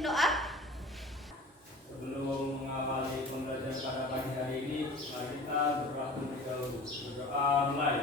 pimpin doa. Sebelum mengawali pembelajaran pada pagi hari ini, mari kita berdoa terlebih dahulu. Berdoa mulai.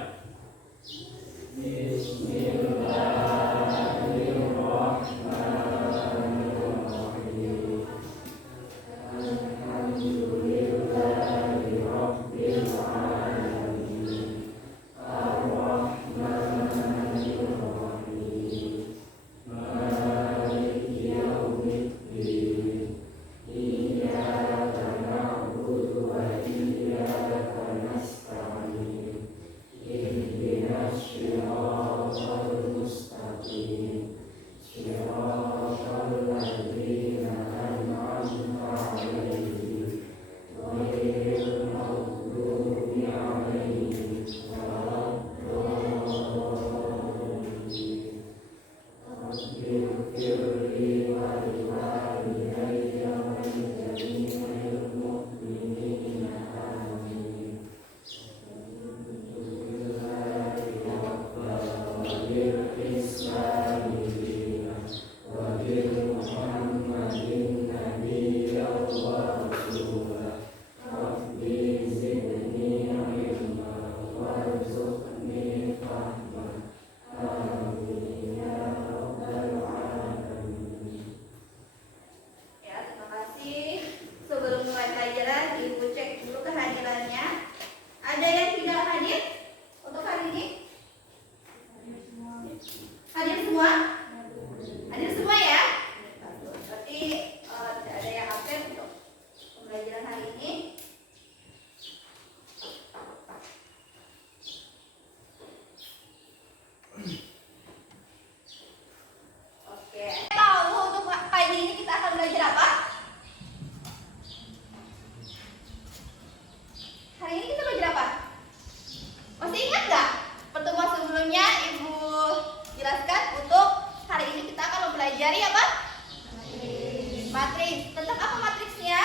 Ada yang tidak hadir untuk hari ini? Hadir semua? Hadir semua ya? Berarti tidak ada yang absen untuk pembelajaran hari ini. Oke. Tahu untuk pagi ini kita akan belajar apa? Hari ini kita belajar apa? Masih ingat nggak? Pertemuan sebelumnya Ibu jelaskan untuk hari ini kita akan mempelajari apa? Matriks. Tentang apa matriksnya?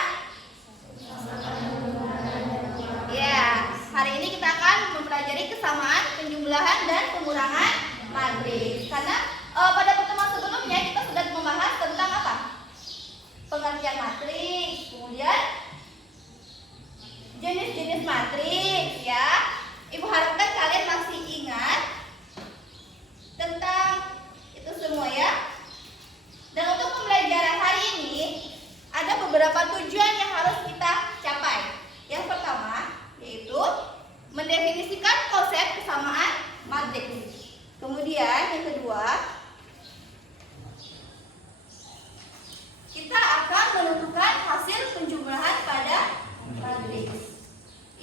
Ya, hari ini kita akan mempelajari kesamaan, penjumlahan, dan pengurangan matriks. Karena pada pertemuan sebelumnya kita sudah membahas tentang apa? Pengertian matriks, kemudian jenis-jenis matriks ya. Ibu harapkan kalian masih ingat tentang itu semua ya. Dan untuk pembelajaran hari ini ada beberapa tujuan yang harus kita capai. Yang pertama yaitu mendefinisikan konsep kesamaan matriks. Kemudian yang kedua, kita akan menentukan hasil penjumlahan pada matriks.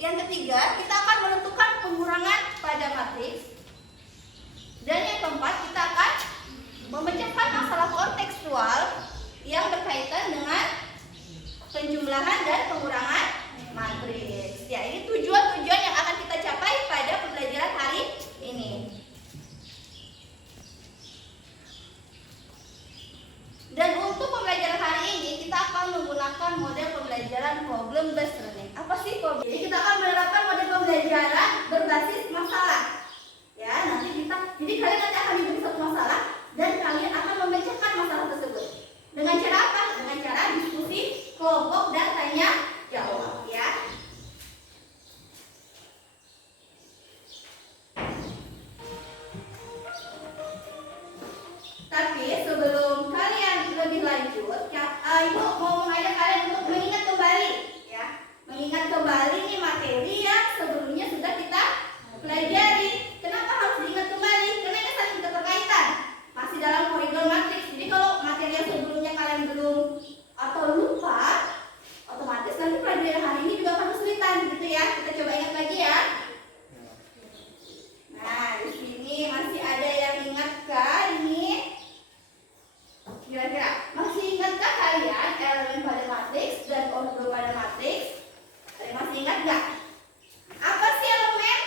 Yang ketiga, kita akan menentukan pengurangan pada matriks. Dan yang keempat, kita akan memecahkan masalah kontekstual yang berkaitan dengan penjumlahan dan pengurangan matriks. Ya, ini tujuan-tujuan yang akan kita capai pada pembelajaran hari ini. Dan untuk pembelajaran hari ini kita akan menggunakan model pembelajaran problem based learning. Apa sih problem? Jadi kita akan menerapkan model pembelajaran berbasis masalah. Ya, jadi kalian nanti akan diberi satu masalah dan kalian akan memecahkan masalah tersebut. Dengan cara apa? Dengan cara diskusi kelompok dan tanya jawab, ya. Tapi sebelum kalian lebih lanjut, Ibu mau mengajak kalian untuk mengingat kembali, ya, mengingat kembali nih materi yang sebelumnya sudah kita pelajari. Kenapa harus diingat kembali? Karena ini saling keterkaitan, masih dalam koridor matriks. Jadi kalau materi yang sebelumnya kalian belum atau lupa, otomatis nanti pelajaran hari ini juga akan kesulitan, gitu ya. Kita coba ingat lagi ya. Nah, di sini masih ada yang ingatkah ini? Kira-kira masih ingatkah kalian elemen pada matriks dan ordo pada matriks? Kalian masih ingat nggak? Apa sih elemen?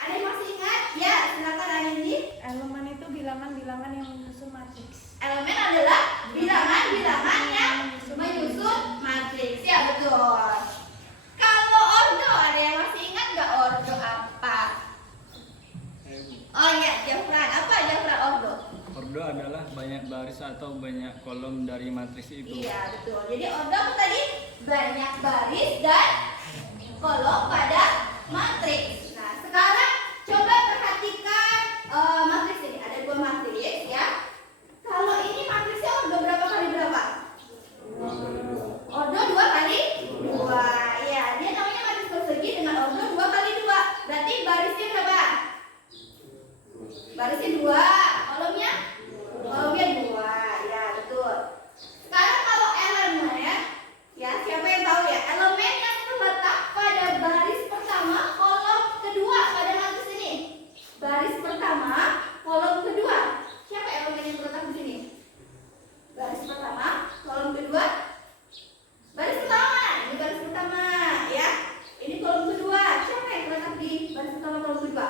Ada yang masih ingat? Ya, silakan Anindi. Elemen itu bilangan-bilangan yang menyusun matriks. Elemen adalah bilangan-bilangan yang menyusun matriks. Ya, betul. Kalau ordo, ada yang masih ingat nggak ordo apa? Oh iya, Jafran. Apa Jafran ordo? Ordo adalah adalah banyak baris atau banyak kolom dari matriks itu. Iya, betul. Jadi odong tadi banyak baris dan kolom pada matriks. Nah, sekarang coba perhatikan matriks ini. Ada dua matriks ya. Kalau ini matriksnya ordo berapa kali berapa? Ordo 2 kali 2. Ya, dia namanya matriks persegi dengan ordo 2 kali 2. Berarti barisnya berapa? Barisnya 2. Kolomnya? Kolomnya 2. Ya, betul. Sekarang kalau elemen, ya siapa yang tahu ya? Elemen yang terletak pada baris pertama, kolom kedua pada matriks ini. Baris pertama, kolom kedua. Siapa elemen yang terletak di sini? Baris pertama, kolom kedua. Baris pertama mana? Ini baris pertama, ya. Ini kolom kedua. Siapa yang terletak di baris pertama, kolom kedua?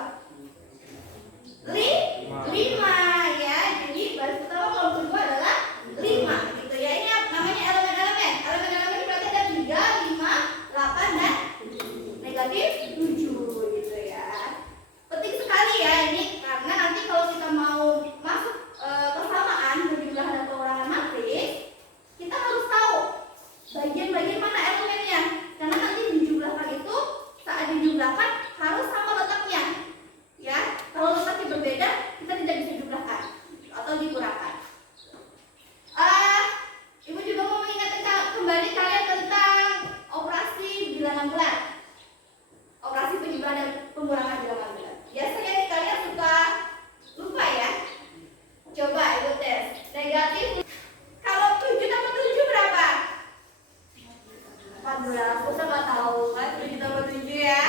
5, ya. Jadi baris pertama, kolom kedua adalah 5, gitu ya. Ini namanya elemen-elemen. Elemen-elemen berarti ada 3, 5, 8 dan negatif 7, gitu ya. Penting sekali ya ini karena nanti kalau kita mau masuk kesamaan berjumlah dan pengurangan matriks, kita harus tahu bagian-bagian mana elemennya. Karena nanti dijumlahkan itu saat dijumlahkan harus sama letaknya. Ya, kalau letaknya berbeda kita tidak bisa jumlahkan atau dikurangkan. Ibu juga mau mengingatkan kembali kalian tentang operasi bilangan bulat. Operasi penjumlahan dan pengurangan bilangan bulat. Biasanya nih kalian suka lupa ya. Coba ibu tes. Negatif. Kalau 7 tambah 7 berapa? 14. Kita nggak tahu kan 7 tambah 7 ya.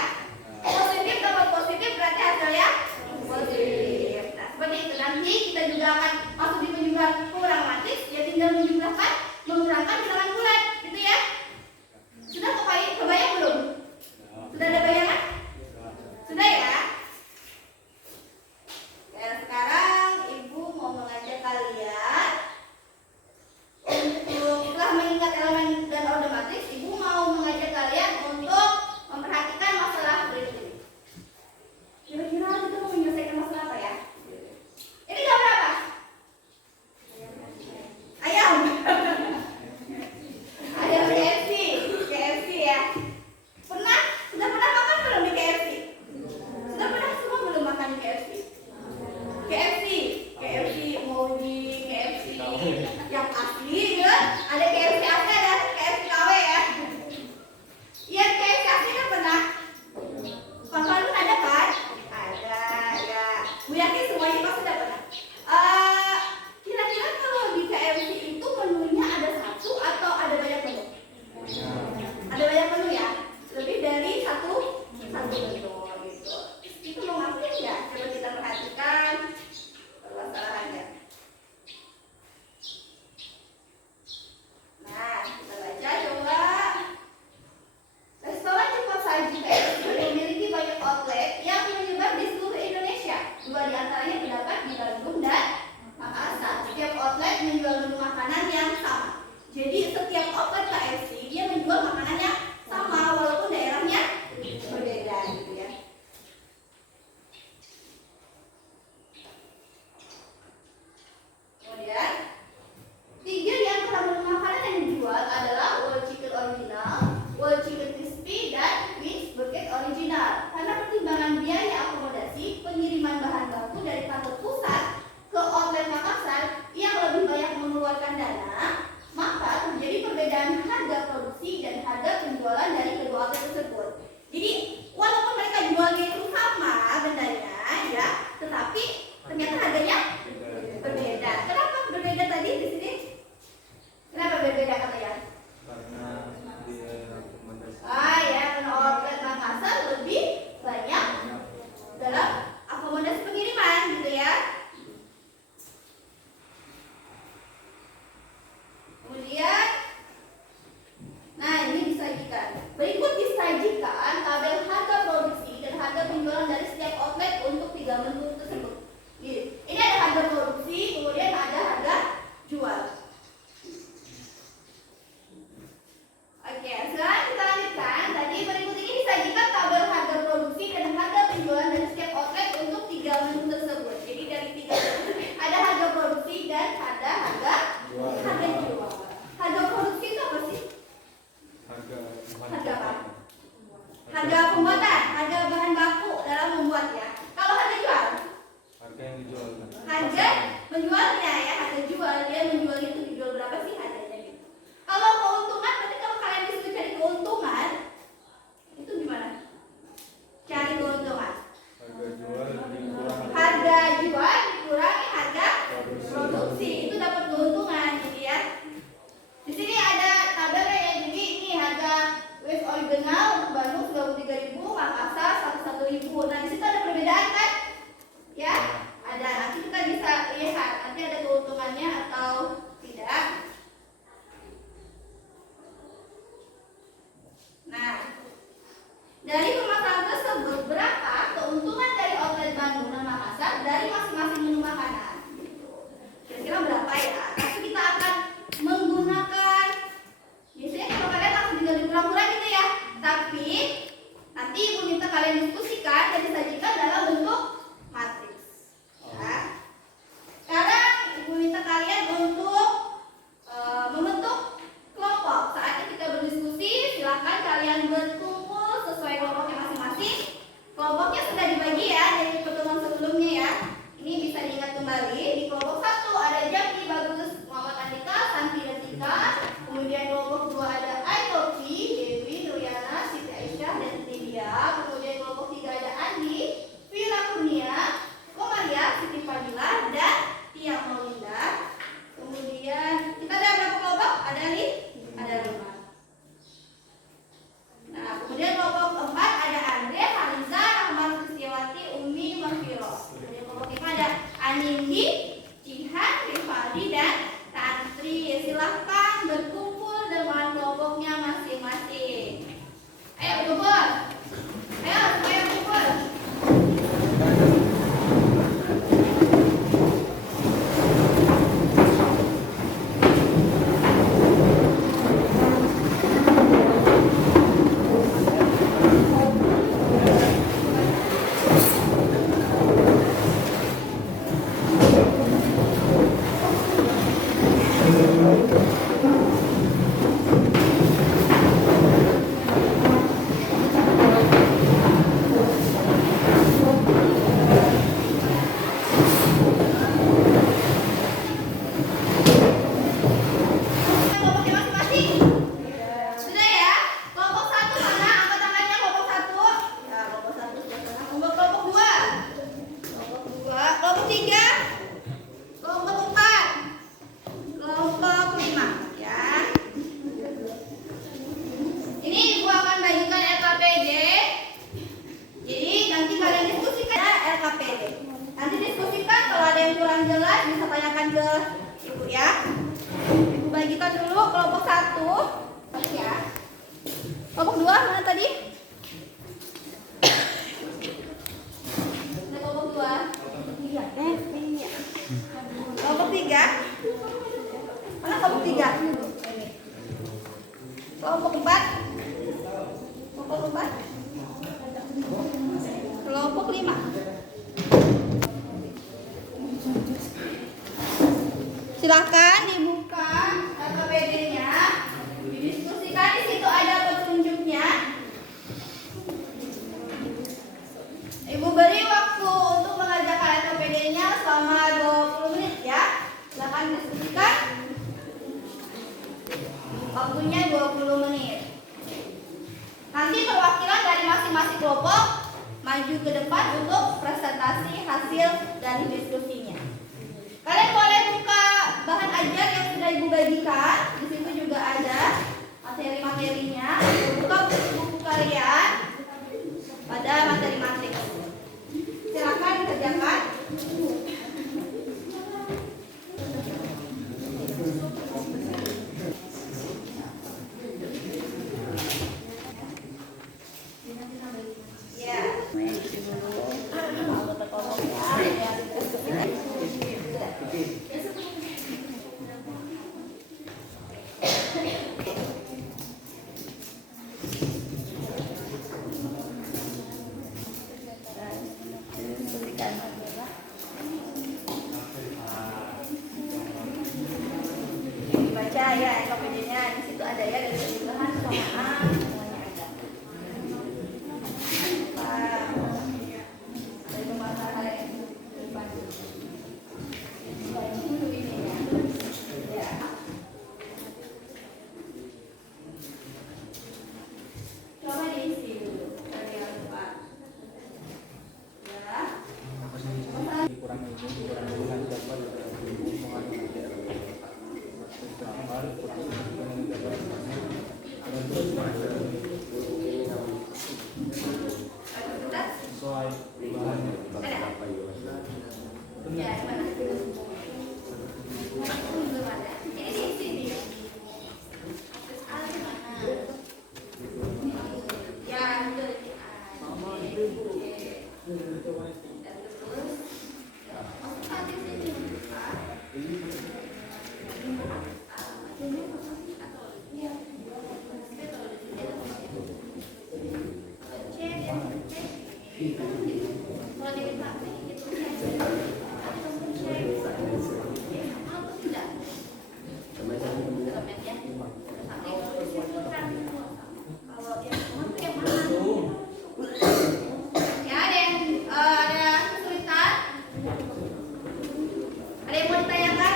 Positif tambah positif berarti hasilnya positif. Nah, seperti itu nanti kita juga akan masuk di penjumlahan pengurangan matriks. Ya tinggal menjumlahkan, mengurangkan bilangan bulat, gitu ya. Sudah kebayang belum? Sudah ada bayangan? Sudah ya? Ya, sekarang ibu mau mengajak kalian ke ibu ya. Ibu bagikan dulu kelompok 1 ya. Kelompok 2 mana tadi? Ada kelompok 2. Kelompok 3. Mana kelompok 3? Kelompok 4. Kelompok 4. Kelompok 5. Silakan dibuka KPD-nya, didiskusikan. Di situ ada petunjuknya. Ibu beri waktu untuk mengerjakan KPD-nya selama 20 menit ya. Silakan diskusikan. Waktunya 20 menit. Nanti perwakilan dari masing-masing kelompok maju ke depan untuk presentasi hasil dari diskusinya. Kalian boleh buka bahan ajar yang sudah ibu bagikan. Di situ juga ada materi-materinya. Buka buku-buku kalian pada materi-materi. Silakan kerjakan. Ya. Dibaca ya KPD-nya. Di situ ada ya dari perubahan kesamaan semuanya ada. Dari pemasaran yang depan. Dulu ini ya. Coba diisi dulu bagian depan. Ya. Sesuai bahannya. Ya, mana? Belum ada. Ini di sini. Ya, itu. Ya, ada kesulitan? Ada yang mau ditanyakan?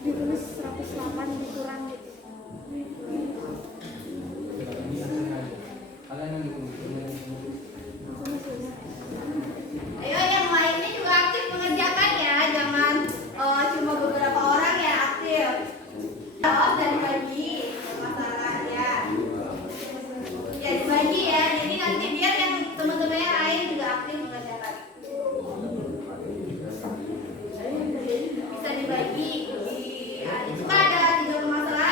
Ditulis 108 dikurang gitu. Kalian yang Ayo yang lainnya juga aktif mengerjakan ya, jangan cuma beberapa orang yang aktif. Jawab dan dibagi masalah ya. Ya dibagi ya, jadi nanti biar yang teman-teman yang lain juga aktif mengerjakan. Bisa dibagi. Itu kan ada 3 permasalahan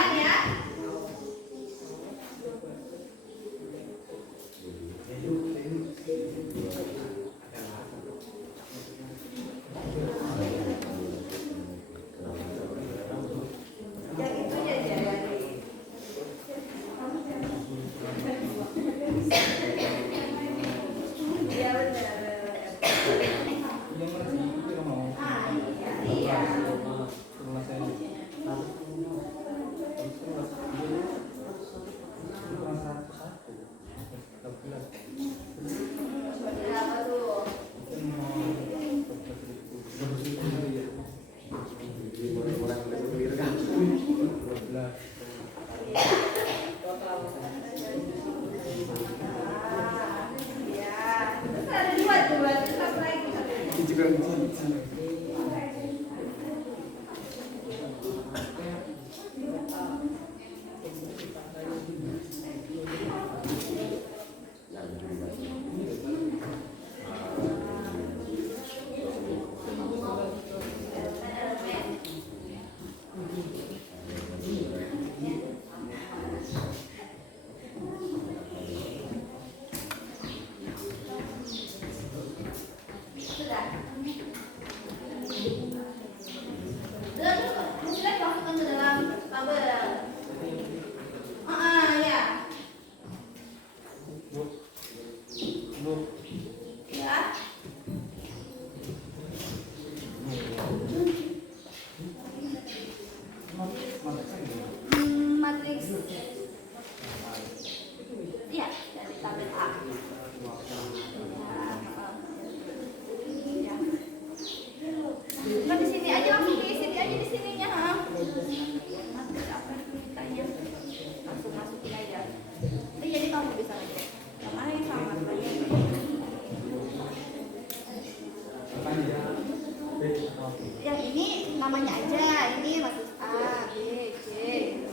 Yang ini namanya aja, ini maksud A, B, C.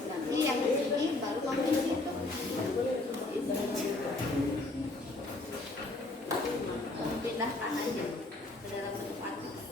Nanti yang di sini baru masuk di situ. Pindahkan aja ke dalam bentuk matriks.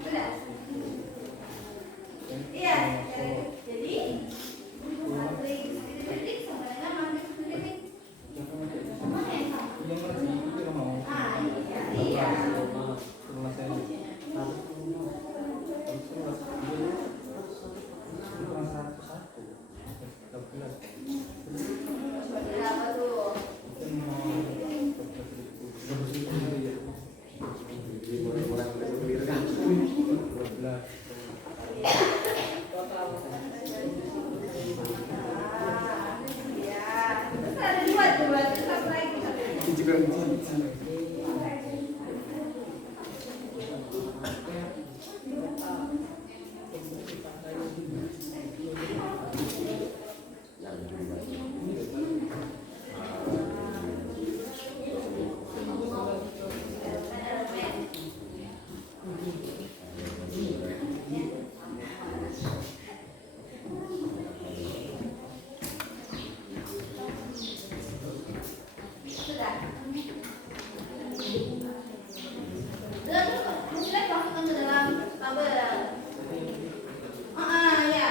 Sudah. Iya, jadi matriks titik sama dengan matriks titik. Mana yang sama? Ah, iya. Berapa tuh? Ya, terus ada dua tuh, berarti satu lagi. Sudah. Sudah masukkan ke dalam tabel. Ya.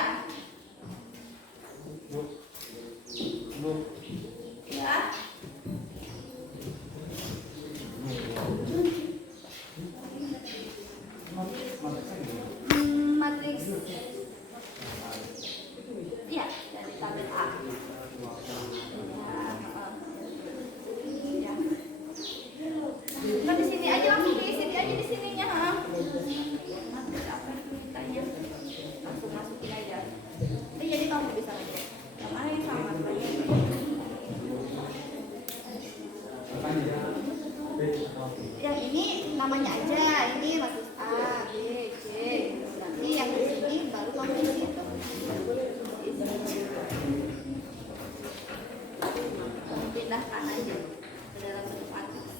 Ya. Matriks. Iya, dari tabel A. Ya. Kan di sini aja langsung diisi aja di sininya, ha. Matriks apa ceritanya? Langsung masukin aja. Jadi kamu bisa ngecek. Yang mana yang sama tanya? Yang ini namanya aja, ini matriks A, B, C. Nanti yang di sini baru kamu isi. Kamu pindahkan aja ke dalam bentuk matriks.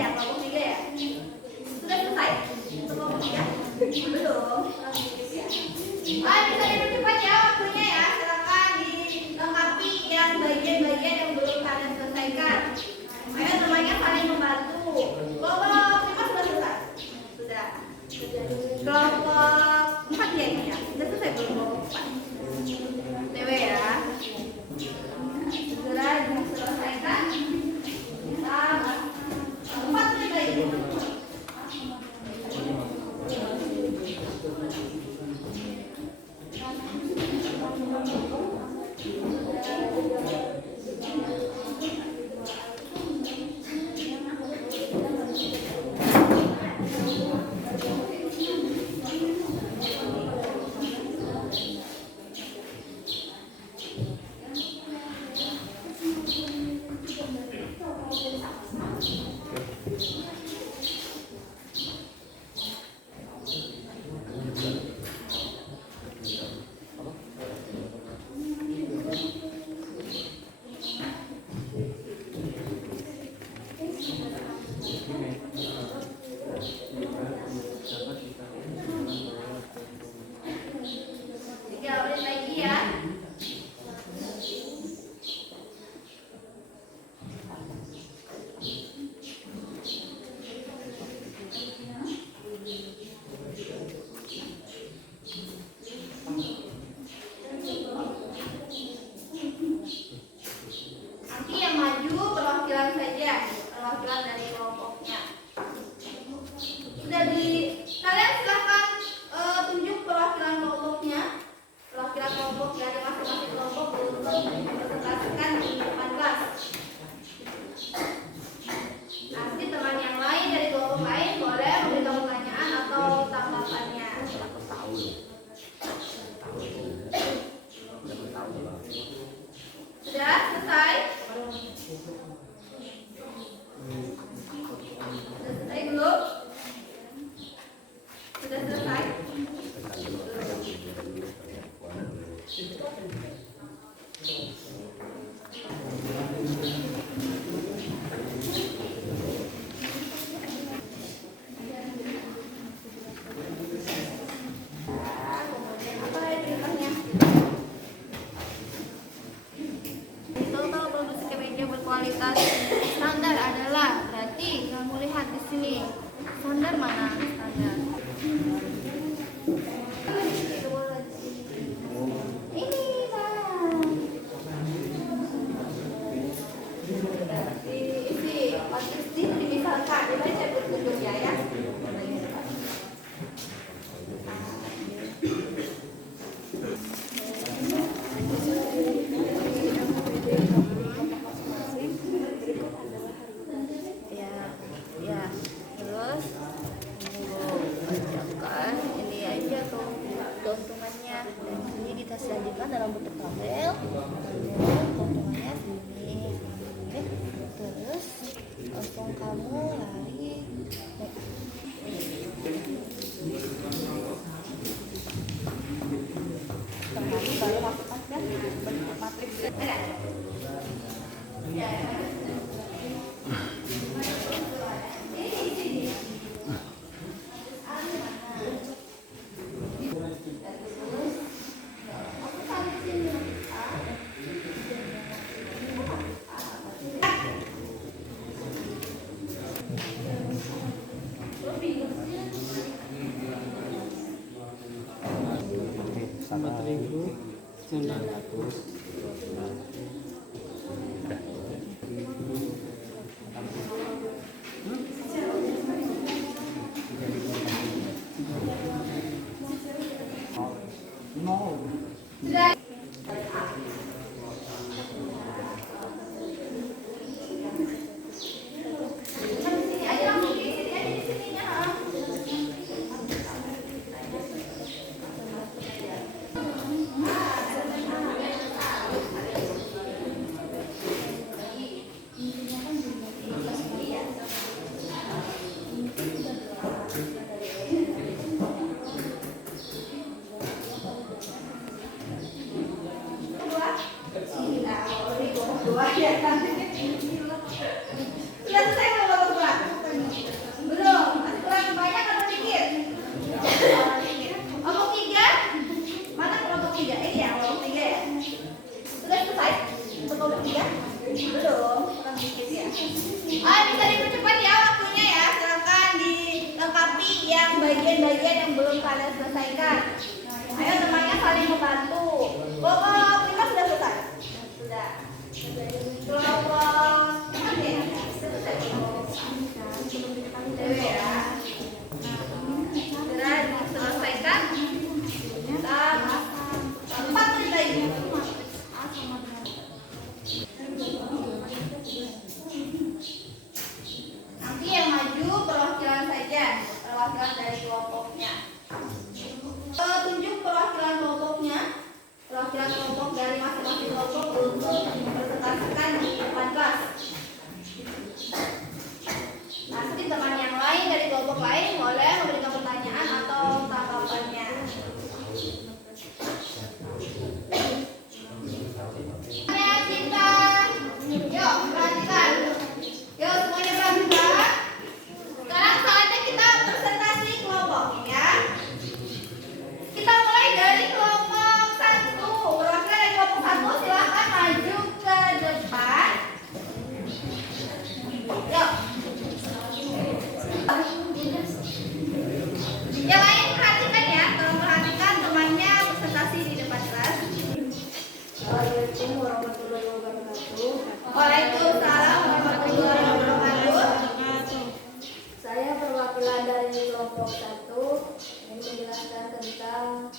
ya, kelompok 3 ya. Sudah selesai untuk kelompok 3? Belum. Bisa dipercepat ya waktunya ya. Silakan dilengkapi yang bagian-bagian yang belum kalian selesaikan. Ayo semuanya saling membantu. Kelompok 5 sudah selesai? Sudah. Kelompok 4 ya ini ya. Sudah selesai belum kelompok 4? TW ya. Segera diselesaikan. Sama. 4 menit lagi. Kalian silahkan tunjuk perwakilan kelompoknya, perwakilan kelompok dari masing-masing kelompok untuk dipresentasikan di depan kelas. Nanti teman yang lain dari kelompok lain boleh memberikan pertanyaan atau tanggapannya. Sudah selesai? Sudah selesai belum? Sudah selesai? Apa ya ceritanya? Total produksi kemeja berkualitas standar adalah, berarti kamu lihat di sini standar mana standar. Selanjutnya dalam bentuk tabel, keuntungannya segini, terus untung kamu lari baru masukkan ke bentuk matriks. kalian selesaikan. Ayo temannya saling membantu. Kelompok 5 sudah selesai? Sudah. Kelompok ya? Selesai. Dewe ya. Sudah diselesaikan. Kita 4 menit lagi. Nanti yang maju perwakilan saja, perwakilan dari kelompoknya. Tunjuk perwakilan kelompoknya, perwakilan kelompok dari masing-masing kelompok untuk dipresentasikan di depan kelas. Nanti teman yang lain dari kelompok lain boleh memberikan pertanyaan atau tanggapannya. Yuk, perhatikan. Yuk, semuanya perhatikan. Sekarang saatnya kita presentasi kelompok, ya. Kita mulai dari kelompok 1. Perwakilan dari kelompok 1 silakan maju ke depan. Yuk. Yang lain perhatikan ya, tolong perhatikan temannya presentasi di depan kelas. Assalamualaikum warahmatullahi wabarakatuh. Waalaikumsalam warahmatullahi wabarakatuh. Saya perwakilan dari kelompok 1 yang menjelaskan tentang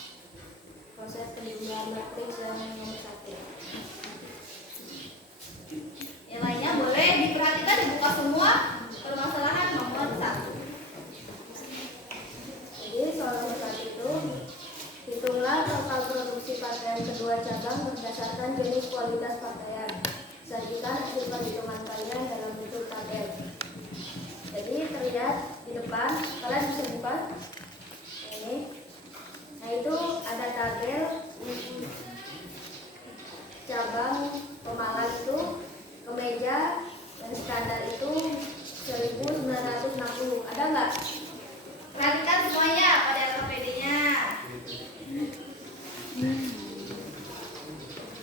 proses penjumlahan matriks yang nomor 1. Yang lainnya boleh diperhatikan, dibuka semua permasalahan nomor 1. Jadi soal nomor 1 itu, hitunglah total produksi pakaian kedua cabang berdasarkan jenis kualitas pakaian. Sajikan hasil perhitungan kalian dalam bentuk tabel. Jadi terlihat di depan, kalian bisa buka ini. Nah itu ada tabel cabang Pemalang itu kemeja yang standar itu 1960. Ada nggak? Perhatikan semuanya pada LKPD-nya.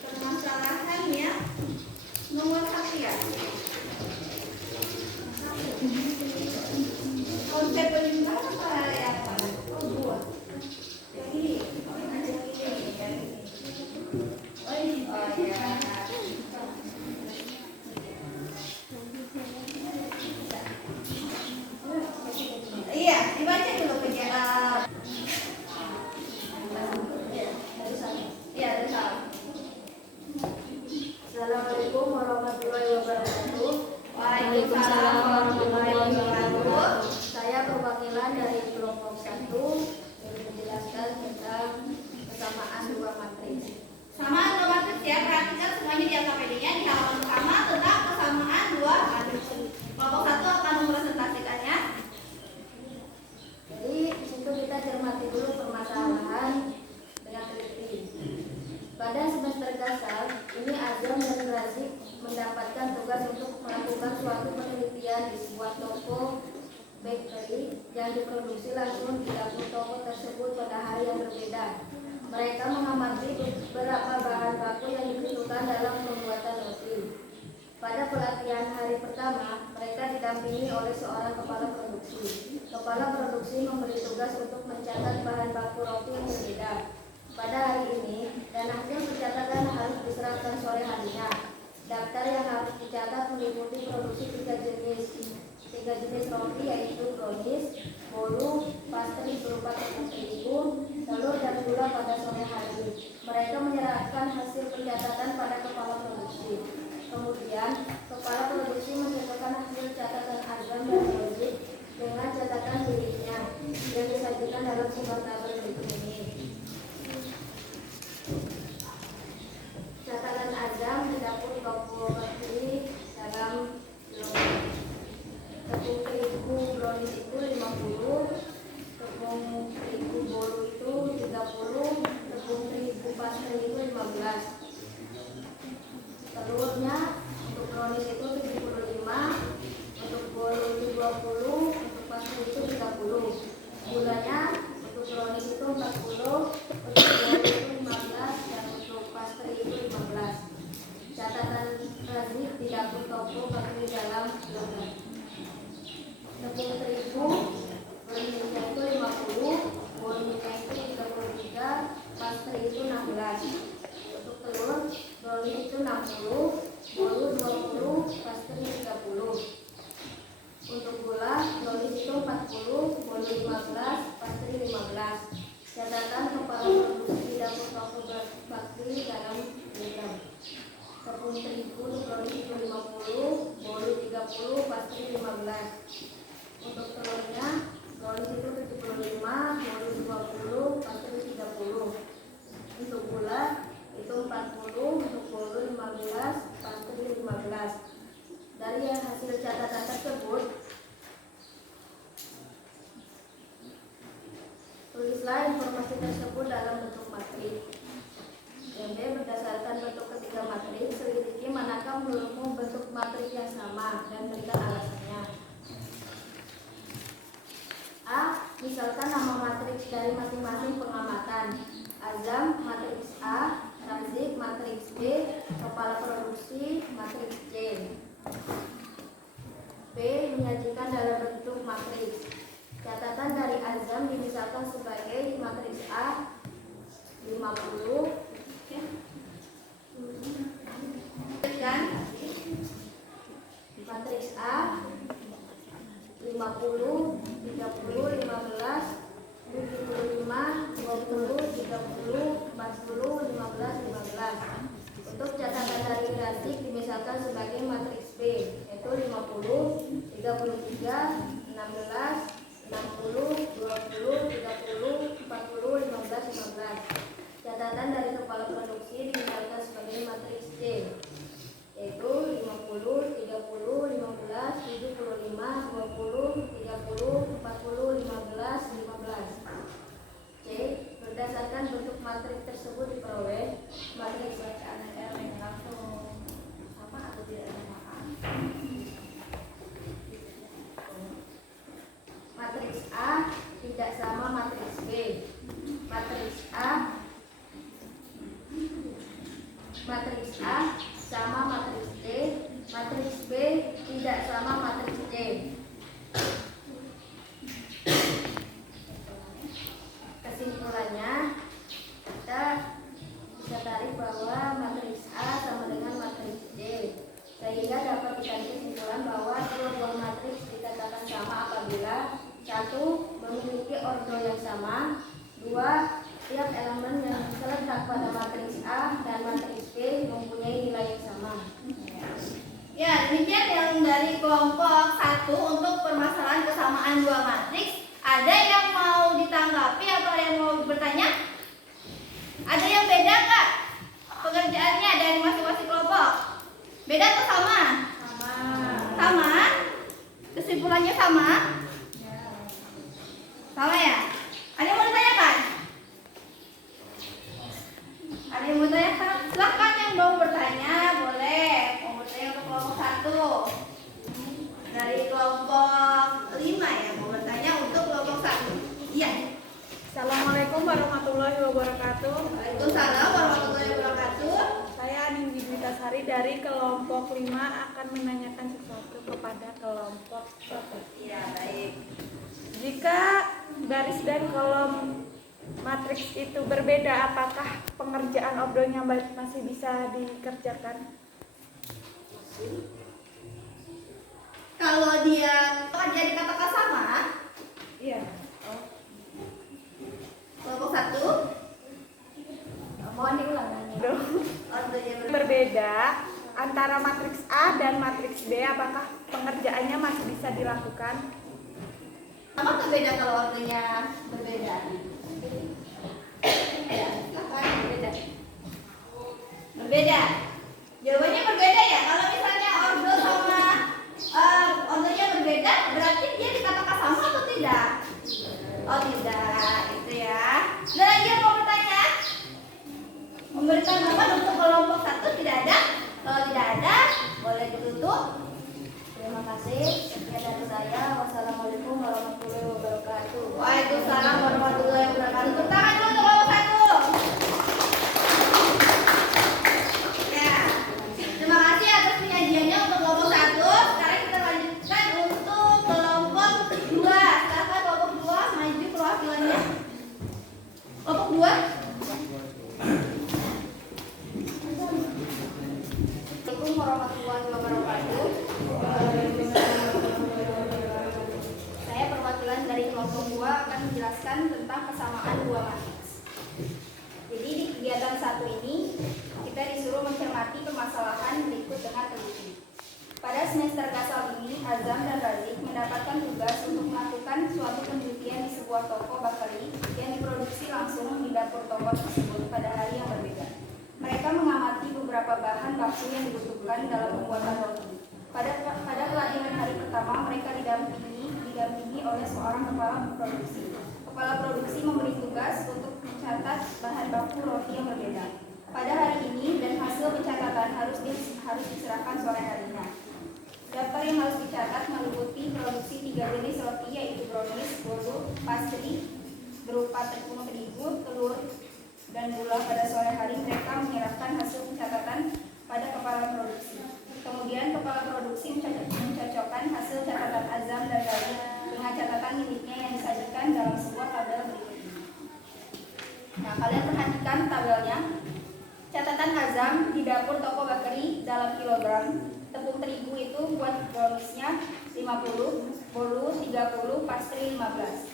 Permasalahannya nomor 1 ya. Konsep penjumlahan apa yang mana? Oh, 2. Yang ini. Yang ini. Oh, ini. Oh, ya. Iya, dibaca dulu penjelasan. Iya, dari salah. Assalamualaikum warahmatullahi wabarakatuh. Waalaikumsalam warahmatullahi wabarakatuh. Saya perwakilan dari kelompok 1 yang menjelaskan tentang kesamaan dua matriks. Sama dua matriks ya, perhatikan semuanya di LKPD-nya di halaman pertama tentang kesamaan dua matriks. Kelompok 1 akan mempresentasikannya. Jadi di situ kita cermati dulu permasalahan dengan teliti. Pada semester dasar ini Azam dan Razik mendapatkan tugas untuk melakukan suatu penelitian di sebuah toko bakery yang diproduksi langsung di dapur toko tersebut pada hari yang berbeda. Mereka mengamati beberapa bahan baku yang dibutuhkan dalam pembuatan roti. Pada pelatihan hari pertama, mereka didampingi oleh seorang kepala produksi. Kepala produksi memberi tugas untuk mencatat bahan baku roti yang berbeda pada hari ini, dan hasil pencatatan harus diserahkan sore harinya. Daftar yang harus dicatat meliputi produksi tiga jenis roti, yaitu brownies, bolu, pastry berupa tepung terigu, telur dan gula pada sore hari. Mereka menyerahkan hasil pencatatan pada kepala produksi. Kemudian, kepala produksi mencatatkan hasil catatan Azam dan Razik dengan catatan dirinya yang disajikan dalam sebuah tabel berikut ini. Catatan Azam di dapur toko bakery dalam tepung terigu brownies itu 50, tepung terigu bolu itu 30, tepung terigu pastry itu 15. Telurnya untuk brownies itu 75, untuk bolu itu 20, untuk pastry itu 30. Gulanya untuk brownies itu 40, untuk bolu itu 15, dan untuk pastry itu 15. Catatan Razik di dapur toko bakery dalam kilogram. Tepung terigu browniesnya itu 50, bolunya 2015, pastry 15. Catatan kepala produksi di dapur toko bakti dalam program. Tepung terigu untuk produksi 50, bolu 30, pastry 15. Untuk telurnya produksi itu 75, bolu 20, pastry 30. Untuk gula itu 40, untuk bolu 15, pastry 15. Dari hasil catatan tersebut, tulislah informasi tersebut dalam bentuk matrik. Dan B, berdasarkan bentuk ketiga matrik, selidiki manakah menurutmu bentuk matrik yang sama dan berikan alasannya. A. Misalkan nama matriks dari masing-masing pengamatan. Azam, matriks A. Razik, matriks B. Kepala produksi, matriks C. B. Menyajikan dalam bentuk matriks. Catatan dari Azam dimisalkan sebagai matriks A 50, Dan matriks A 50, 30, 15, 75, 20, 30, 40, 15, 15. Untuk catatan dari Razik dimisalkan sebagai matriks B, yaitu 50, 33, 16, 60, 20, 30, 40, 15, 15. Catatan dari kepala produksi dimisalkan sebagai matriks C, yaitu 50, 30, 15, 75, 20, 30, 40, 15, 15. C. Berdasarkan bentuk matriks tersebut diperoleh matriks bacaan R yang langsung sama atau tidak sama. Matriks A tidak sama matriks B. Matriks A sama matriks D. Matriks B tidak sama matriks D. Kesimpulannya, kita bisa tarik bahwa matriks A sama dengan matriks D, sehingga dapat ditarik kesimpulan bahwa dua buah matriks dikatakan sama apabila: 1. Memiliki ordo yang sama. 2. Tiap elemen yang terletak pada matriks A dan matriks B mempunyai nilai yang sama. ya, demikian yang dari kelompok 1 untuk permasalahan kesamaan dua matriks. Ada yang mau ditanggapi atau ada yang mau bertanya? Ada yang beda nggak pengerjaannya dari masing-masing kelompok? Beda atau sama? Sama? Kesimpulannya sama? Sama ya? Ada yang mau ditanyakan? Ada yang mau bertanya? Silahkan yang mau bertanya, boleh. Mau bertanya untuk kelompok 1. Dari kelompok 5 ya, mau bertanya untuk kelompok 1. Iya. Assalamualaikum warahmatullahi wabarakatuh. Waalaikumsalam warahmatullahi wabarakatuh. Saya Anindya Dwitasari dari kelompok 5 akan menanyakan sesuatu kepada kelompok 1. Iya, baik. Jika baris dan kolom matriks itu berbeda, apakah pengerjaan obronya masih bisa dikerjakan? Kalau dia dikatakan sama, Iya. kelompok 1 Mohon diulangi. ordonya Berbeda antara matriks A dan matriks B, apakah pengerjaannya masih bisa dilakukan? sama atau beda kalau ordonya berbeda? Ya, silakan berbeda. Berbeda. Jawabannya berbeda ya. Kalau misalnya ordo sama ordonya berbeda, berarti dia dikatakan sama atau tidak? Oh tidak, itu ya. Ada lagi yang mau bertanya? Memberikan jawaban untuk kelompok 1 tidak ada. Kalau tidak ada, boleh ditutup. Terima kasih. Sekian dari saya. Wassalamualaikum warahmatullahi wabarakatuh. Waalaikumsalam warahmatullahi wabarakatuh. Tepuk tangan dulu untuk kelompok 1. Ya, terima kasih atas penyajiannya untuk kelompok 1. Sekarang kita lanjutkan untuk kelompok 2. Silakan kelompok 2 maju perwakilannya. Kelompok 2. Assalamualaikum warahmatullahi wabarakatuh. kelompok 2 akan menjelaskan tentang kesamaan dua matriks. Jadi di kegiatan 1 ini kita disuruh mencermati permasalahan berikut dengan teliti. Pada semester kasal ini, Azam dan Razik mendapatkan tugas untuk melakukan suatu penelitian di sebuah toko bakari yang diproduksi langsung di dapur toko tersebut pada hari yang berbeda. Mereka mengamati beberapa bahan baku yang dibutuhkan dalam pembuatan roti. Pada pelatihan hari pertama, mereka didampingi oleh seorang kepala produksi. Kepala produksi memberi tugas untuk mencatat bahan baku roti yang berbeda pada hari ini, dan hasil pencatatan harus diserahkan sore harinya. Daftar yang harus dicatat meliputi produksi 3 jenis roti, yaitu brownies, bolu, pastry berupa tepung terigu, telur, dan gula. Pada sore hari mereka menyerahkan hasil pencatatan pada kepala produksi. Kemudian kepala produksi mencocokkan hasil catatan Azam dan Razik dengan catatan miliknya yang disajikan dalam sebuah tabel berikut ini. Nah, kalian perhatikan tabelnya. Catatan Azam di dapur toko bakari dalam kilogram. Tepung terigu itu buat browniesnya 50, bolu 30, pastry 15.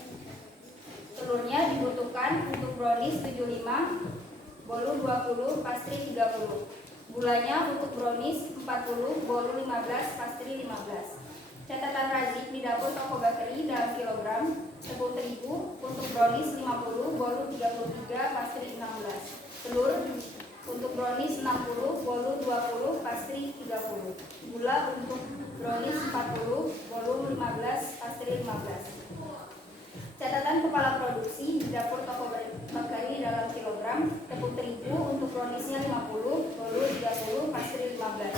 Telurnya dibutuhkan untuk brownies 75, bolu 20, pastry 30. Gulanya untuk brownies 40, bolu 15, pastry 15. Catatan Razik di dapur toko bakari dalam kilogram. Tepung terigu untuk brownies 50, bolu 33, pastry 16. Telur untuk brownies 60, bolu 20, pastry 30. Gula untuk brownies 40, bolu 15, pastry 15. Catatan kepala produksi di dapur toko bakari dalam kilogram. Tepung terigu untuk browniesnya 50, bolu 30, pastry 15.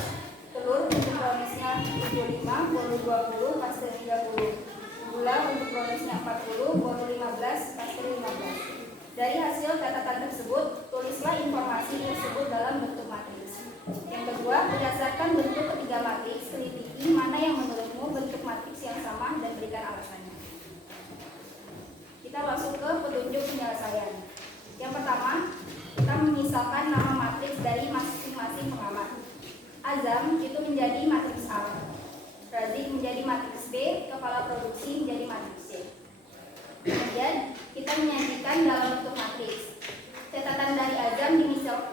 Telur untuk browniesnya 75, bolu 20, pastry 30. Gula untuk browniesnya 40, bolu 15, pastry 15. Dari hasil catatan tersebut, tulislah informasi tersebut dalam bentuk matriks. Yang kedua, berdasarkan bentuk ketiga matriks, selidiki mana yang menurutmu bentuk matriks yang sama dan berikan alasannya. Kita masuk ke petunjuk penyelesaian. Yang pertama, kita menyisakan nama matriks dari masing-masing pengamat. Azam itu menjadi matriks A, Razik menjadi matriks B, kepala produksi menjadi matriks C. Kemudian kita menyajikan dalam bentuk matriks. Catatan dari Azam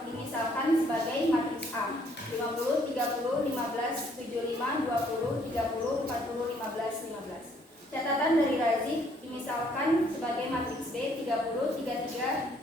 dimisalkan sebagai matriks A 50, 30, 15, 75, 20, 30, 40, 15, 15. Catatan dari Razik dimisalkan sebagai matriks B 30, 33,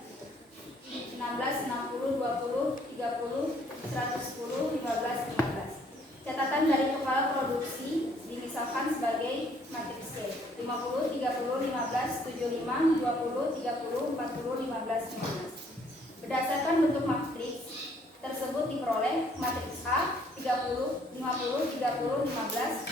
16, 60, 20, 30, 110, 15, 15. Catatan dari kepala produksi dimisalkan sebagai matriks C 50, 30, 15, 75, 20, 30, 40, 15, 15. Berdasarkan bentuk matriks tersebut diperoleh matriks A 30, 50, 30, 15,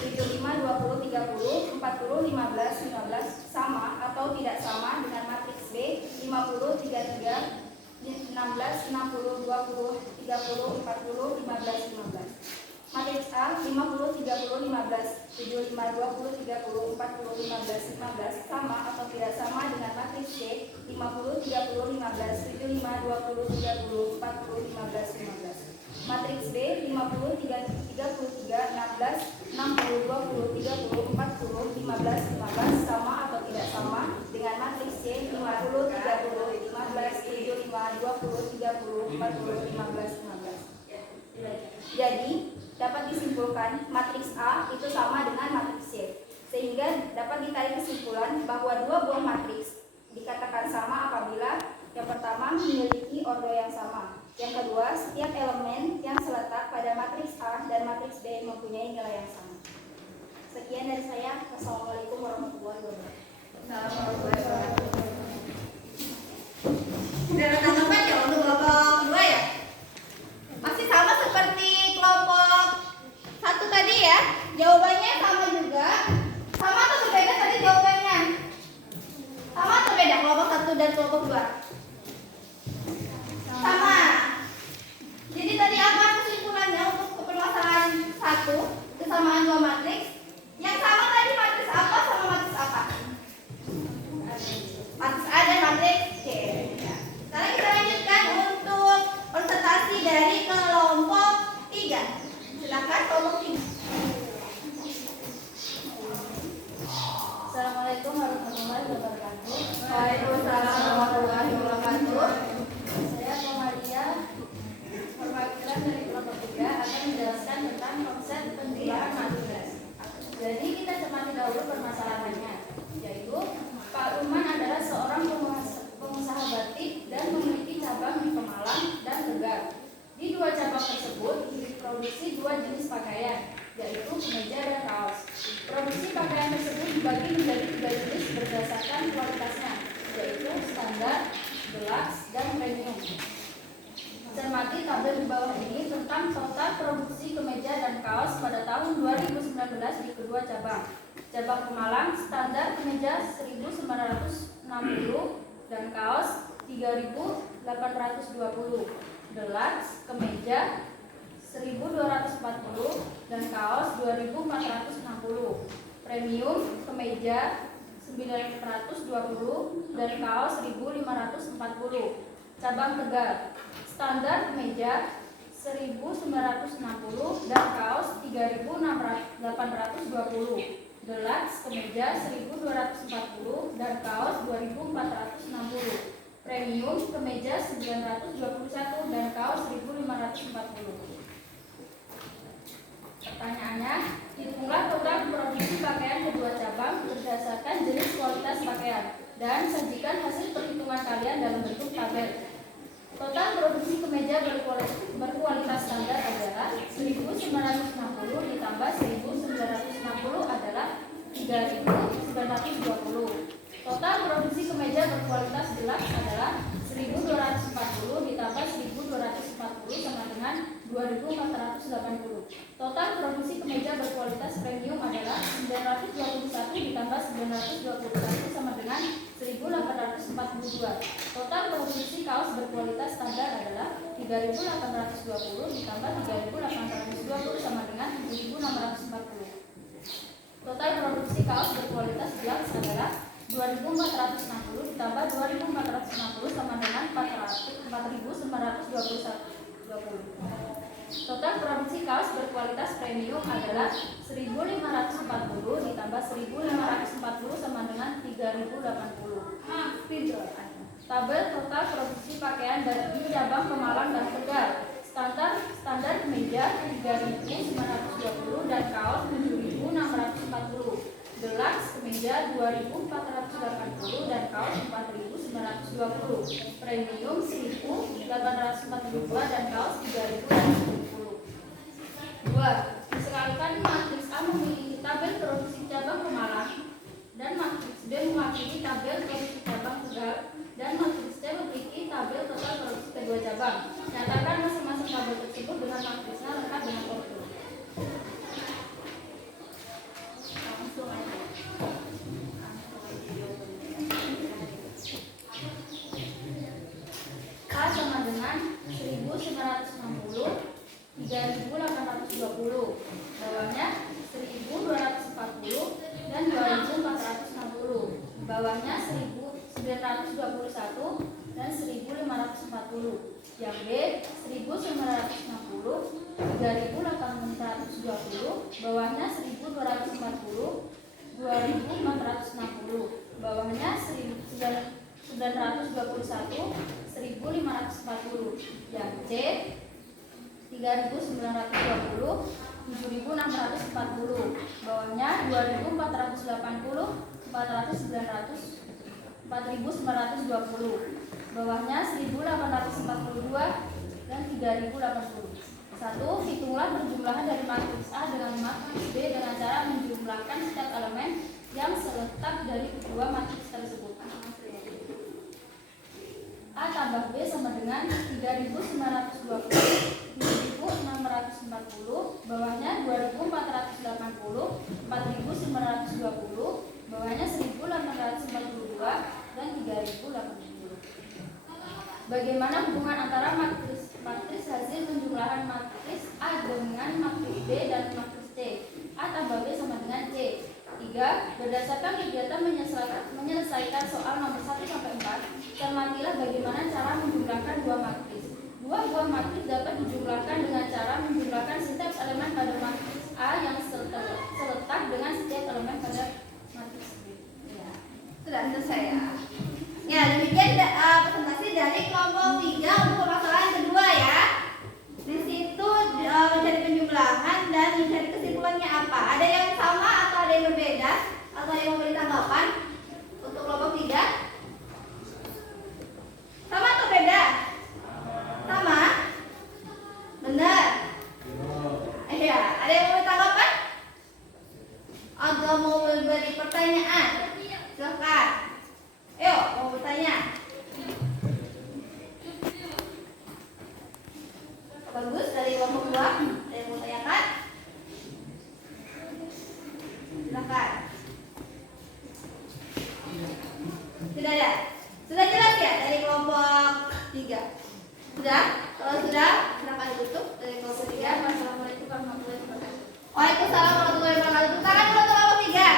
75, 20, 30, 40, 15, 15 sama atau tidak sama dengan matriks B 50, 33, 16, 60, 20, 30, 40, 15, 15. Matriks A 50, 30, 15, 75, 20, 30, 40, 15, 15 sama atau tidak sama dengan matriks C 50, 30, 15, 75, 20, 30, 40, 15, 15. Matriks B 50, 33, 16, 60, 20, 30, 40, 15, 15 sama atau tidak sama dengan matriks C 50, 30, 15, 75, 20, 30, 40, 15, 15. Jadi dapat disimpulkan matriks A itu sama dengan matriks C, sehingga dapat ditarik kesimpulan bahwa dua buah matriks dikatakan sama apabila yang pertama memiliki ordo yang sama, yang kedua setiap elemen yang terletak pada matriks A dan matriks B mempunyai nilai yang sama. Sekian dari saya. Wassalamualaikum warahmatullahi wabarakatuh. Udah ada tanggapan ya untuk kelompok 2 ya? Masih sama seperti kelompok 1 tadi ya? Jawabannya sama juga. Sama atau berbeda tadi jawabannya? Sama atau beda kelompok 1 dan kelompok 2? Sama. Jadi tadi apa kesimpulannya untuk permasalahan 1, kesamaan dua matriks? Yang sama tadi matriks apa sama matriks apa? Matriks A dan matriks C. Sekarang kita lanjutkan untuk presentasi dari kelompok 3. Silakan kelompok 3. Assalamualaikum wabarakatuh. Waalaikumsalam warahmatullahi wabarakatuh. Saya Komaria, perwakilan dari kelompok 3 akan menjelaskan tentang konsep penjumlahan matris. Jadi kita cermati dahulu permasalahannya, yaitu Pak Ruman adalah seorang pengusaha batik dan memiliki cabang di Pemalang dan Tegal. Di dua cabang tersebut diproduksi dua jenis pakaian, yaitu kemeja dan kaos. Produksi pakaian tersebut dibagi menjadi 3 jenis berdasarkan kualitasnya, yaitu standar, deluxe, dan premium. Cermati tabel di bawah ini tentang total produksi kemeja dan kaos pada tahun 2019 di kedua cabang. Cabang Pemalang standar kemeja 1.960 dan kaos 3.820. Deluxe kemeja 1.240 dan kaos 2.460. Premium kemeja 920 dan kaos 1.540. Cabang Tegal standar kemeja 1.960 dan kaos 3.820. Deluxe kemeja 1.240 dan kaos 2.460. Premium kemeja 921 dan kaos 1.540. Pertanyaannya, hitunglah total produksi pakaian kedua cabang berdasarkan jenis kualitas pakaian dan sajikan hasil perhitungan kalian dalam bentuk tabel. Total produksi kemeja berkualitas standar adalah 1.960 ditambah 1.960 adalah 3.920. Total produksi kemeja berkualitas deluxe adalah 1.240 ditambah 1.240 sama dengan 2.480. Total produksi kemeja berkualitas premium adalah 921 ditambah 921 sama dengan 1.842. Total produksi kaos berkualitas standar adalah 3.820 ditambah 3.820 sama dengan 7.640. Total produksi kaos berkualitas deluxe adalah 2.460 ditambah 2.460 sama dengan 4.921. Total produksi kaos berkualitas premium adalah 1.540 ditambah 1.540 sama dengan 3.080. Tabel total produksi pakaian dari cabang Pemalang dan Tegal. Standar kemeja 3.920 dan kaos 7.640. Deluxe kemeja 2.480 dan kaos 4.920. Premium 1.842 dan kaos 3.080. 2. Disekalikan matriks A memiliki tabel produksi cabang Pemalang dan matriks B memiliki tabel produksi cabang Tegal dan matriks C memiliki tabel total produksi kedua cabang. Nyatakan masing-masing tabel tersebut dengan matriksnya lengkap dengan ordo. A sama dengan 1.960, 3.820, bawahnya 1.240 dan 2.460, bawahnya 1.921 dan 1.540. Yang B 1.960, 3.820, bawahnya 1.240, 2.460, bawahnya 921, 1.540. Yang C 3.920, 7.640, bawahnya 2.480, 4.920, bawahnya 1.842 dan 3.080. 1. Hitunglah perjumlahan dari matriks A dengan matriks B dengan cara menjumlahkan setiap elemen yang seletak dari kedua matriks tersebut. A tambah B sama dengan 3.920, 7.640, bawahnya 2.480, 4.920, bawahnya 1.842 dan 3.080. Bagaimana hubungan antara matriks hasil penjumlahan matriks A dengan matriks B dan matriks C? A tambah B sama dengan C. 3. Berdasarkan kegiatan menyelesaikan soal nomor 1 sampai 4, cermatilah bagaimana cara menjumlahkan dua matriks. Dua buah matriks dapat dijumlahkan dengan cara menjumlahkan setiap elemen pada matriks A yang seletak dengan setiap elemen pada matriks B. Sudah selesai ya. Ya, demikian presentasi dari kelompok 3 untuk permasalahan kedua ya. Di situ mencari penjumlahan dan mencari kesimpulannya apa. Ada yang sama atau ada yang berbeda atau yang memberi tanggapan untuk kelompok 3? Sama atau beda? Sama? Benar? Iya, ada yang mau tanggapan? Atau mau memberi pertanyaan? Silakan. Ayo, mau bertanya. Bagus, dari kelompok 2 ada yang mau tanyakan? Silakan. Sudah ada? Sudah jelas ya dari kelompok 3? Sudah? Kalau sudah, silakan ditutup dari kelompok 3. Wassalamualaikum warahmatullahi wabarakatuh. Waalaikumsalam warahmatullahi wabarakatuh. Tangan dulu untuk kelompok 3.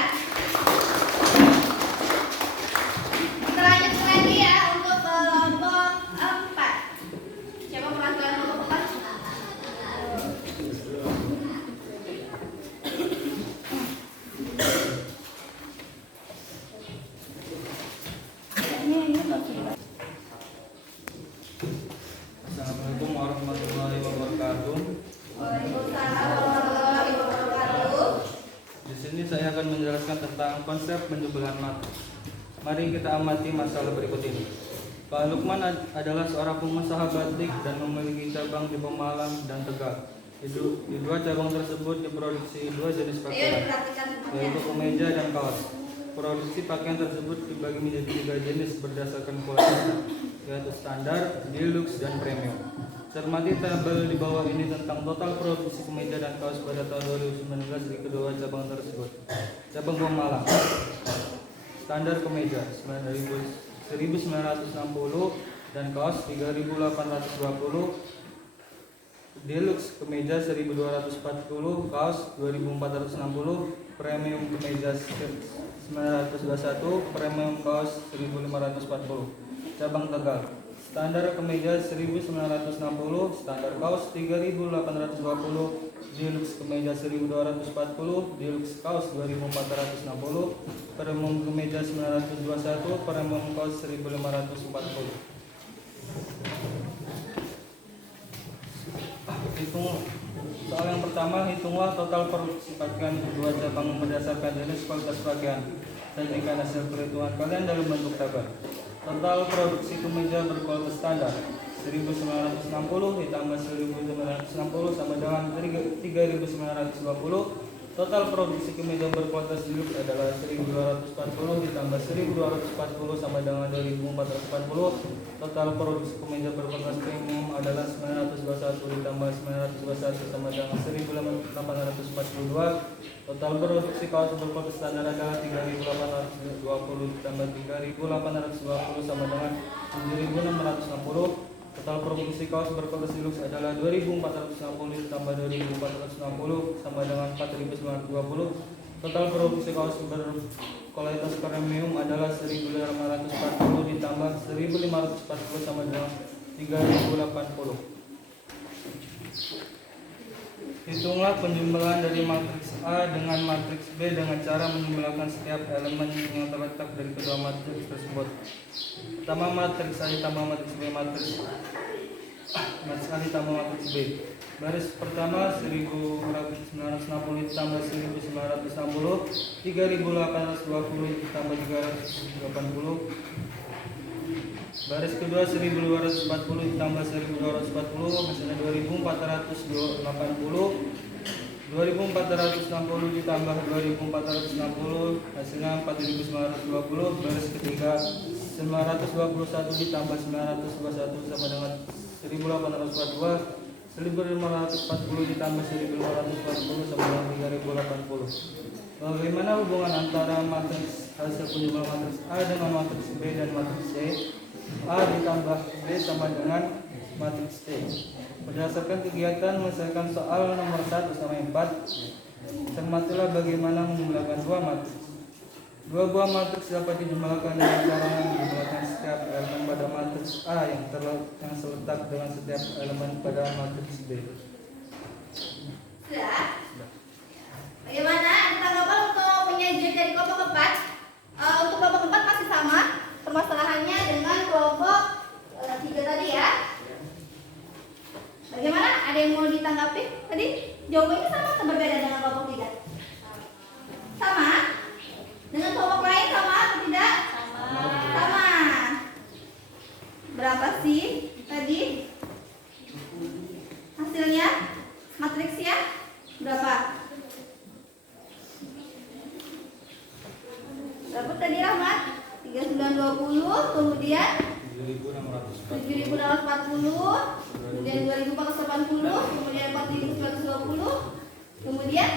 Kita lanjut lagi ya untuk kelompok 4. Siapa perwakilan kelompok 4? Assalamualaikum warahmatullahi wabarakatuh. Waalaikumsalam warahmatullahi wabarakatuh. Di sini saya akan menjelaskan tentang konsep penjumlahan matriks. Mari kita amati masalah berikut ini. Pak Lukman adalah seorang pengusaha batik dan memiliki cabang di Pemalang dan Tegal. Di dua cabang tersebut diproduksi dua jenis Ayo pakaian, diperhatikan semuanya. yaitu kemeja dan kaos. Produksi pakaian tersebut dibagi menjadi 3 jenis berdasarkan kualitas, yaitu standar, deluxe, dan premium. Cermati tabel di bawah ini tentang total produksi kemeja dan kaos pada tahun 2019 di kedua cabang tersebut. Cabang Pemalang, standar kemeja 1960 dan kaos 3820, deluxe kemeja 1240, kaos 2460, premium kemeja 921, premium kaos 1540. Cabang Tegal, standar kemeja 1960, standar kaos 3820, deluxe kemeja 1240, deluxe kaos 2460, premium kemeja 921, premium kaos 1540. Hitung soal yang pertama, hitunglah total produksi pakaian kedua cabang berdasarkan jenis kualitas pakaian. Sajikan hasil perhitungan kalian dalam bentuk tabel. Total produksi kemeja berkualitas standar 1960 ditambah 1960 sama dengan 3920. Total produksi kemeja berkualitas deluxe adalah 1240 ditambah 1240 sama dengan 2440. Total produksi kemeja berkualitas premium adalah 921 ditambah 921 sama dengan 1842. Total produksi kaos berkualitas standar adalah 3820 ditambah 3820 sama dengan 7660. Total produksi kaos berkualitas deluxe adalah 2460 ditambah 2460 sama dengan 4920. Total produksi kaos berkualitas premium adalah 1540 ditambah 1540 sama dengan 3080. Hitunglah penjumlahan dari matriks A dengan matriks B dengan cara menjumlahkan setiap elemen yang terletak dari kedua matriks tersebut. Pertama, matriks A ditambah matriks B, matriks A ditambah matriks B. Baris pertama 1960 ditambah 1960, 3820 ditambah 380. Baris kedua 1240 ditambah 1240 hasilnya 2480. 2460 ditambah 2460 hasilnya 4920. Baris ketiga 921 ditambah 921 sama dengan 1842. 1540 ditambah 1540 sama dengan 3080. Bagaimana hubungan antara matriks hasil penjumlahan matriks A dengan matriks B dan matriks C? A ditambah B sama dengan matriks T. Berdasarkan kegiatan menyelesaikan soal nomor 1 sampai 4, cermatilah bagaimana menjumlahkan dua matriks. Dua buah matriks dapat dijumlahkan dengan cara menjumlahkan setiap elemen pada matriks A yang seletak dengan setiap elemen pada matriks B. Sudah? Bagaimana? Ada tanggapan untuk penyajian dari kelompok 4? Untuk kelompok 4 masih sama Berapa tadi Rahmat? 3920, kemudian 7.640, 7.640, kemudian 2.480, kemudian 4.920, kemudian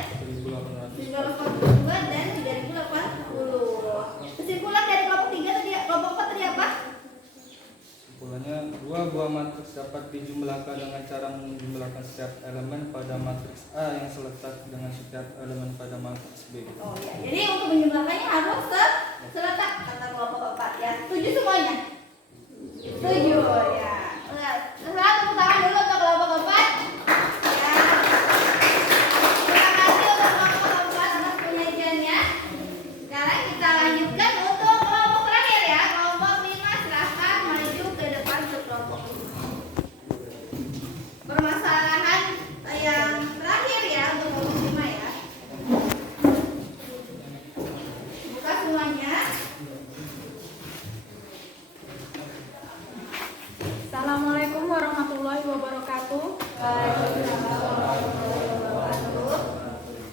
7.842 dan 3.080. Kesimpulan dari kelompok 3 tadi, kelompok 4 tadi apa? Kesimpulannya, dua buah matriks dapat dijumlahkan dengan cara menjumlahkan setiap elemen pada matriks A yang seletak dengan setiap elemen pada matriks B. Oh ya, jadi untuk menjumlahkannya harus seletak kata kelompok 4 ya. Setuju semuanya? Setuju ya. Setelah tepuk tangan dulu untuk kelompok 4 ya. Terima kasih untuk kelompok 4 atas penyajiannya. Sekarang kita lanjutkan untuk kelompok terakhir ya. Kelompok 5 silahkan maju ke depan ke kelompok 5. Permasalahan yang terakhir ya untuk kelompok 5 ya. Buka semuanya. Assalamualaikum warahmatullahi wabarakatuh.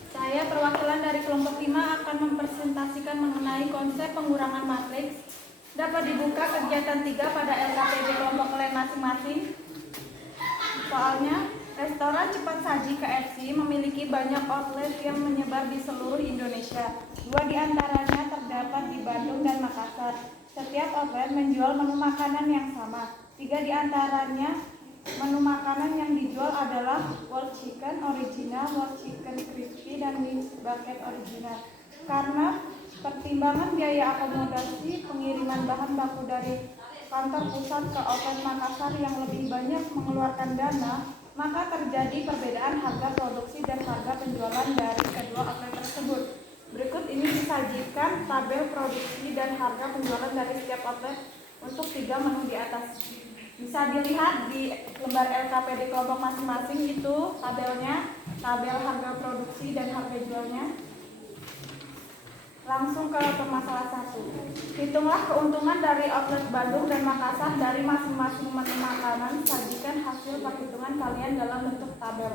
Saya perwakilan dari kelompok 5 akan mempresentasikan mengenai konsep pengurangan matriks. Dapat dibuka kegiatan 3 pada LKPD kelompok kalian masing-masing. Soalnya, restoran cepat saji KFC memiliki banyak outlet yang menyebar di seluruh Indonesia. 2 di antaranya terdapat di Bandung dan Makassar. Setiap outlet menjual menu makanan yang sama. 3 di antaranya menu makanan yang dijual adalah World Chicken Original, World Chicken Crispy, dan Wings Bucket Original. Karena pertimbangan biaya akomodasi pengiriman bahan baku dari kantor pusat ke outlet Makassar yang lebih banyak mengeluarkan dana, maka terjadi perbedaan harga produksi dan harga penjualan dari kedua outlet tersebut. Berikut ini disajikan tabel produksi dan harga penjualan dari setiap outlet untuk 3 menu di atas. Bisa dilihat di lembar LKPD kelompok masing-masing itu tabelnya, tabel harga produksi dan harga jualnya. Langsung ke permasalahan 1. Hitunglah keuntungan dari outlet Bandung dan Makassar dari masing-masing menu makanan. Sajikan hasil perhitungan kalian dalam bentuk tabel.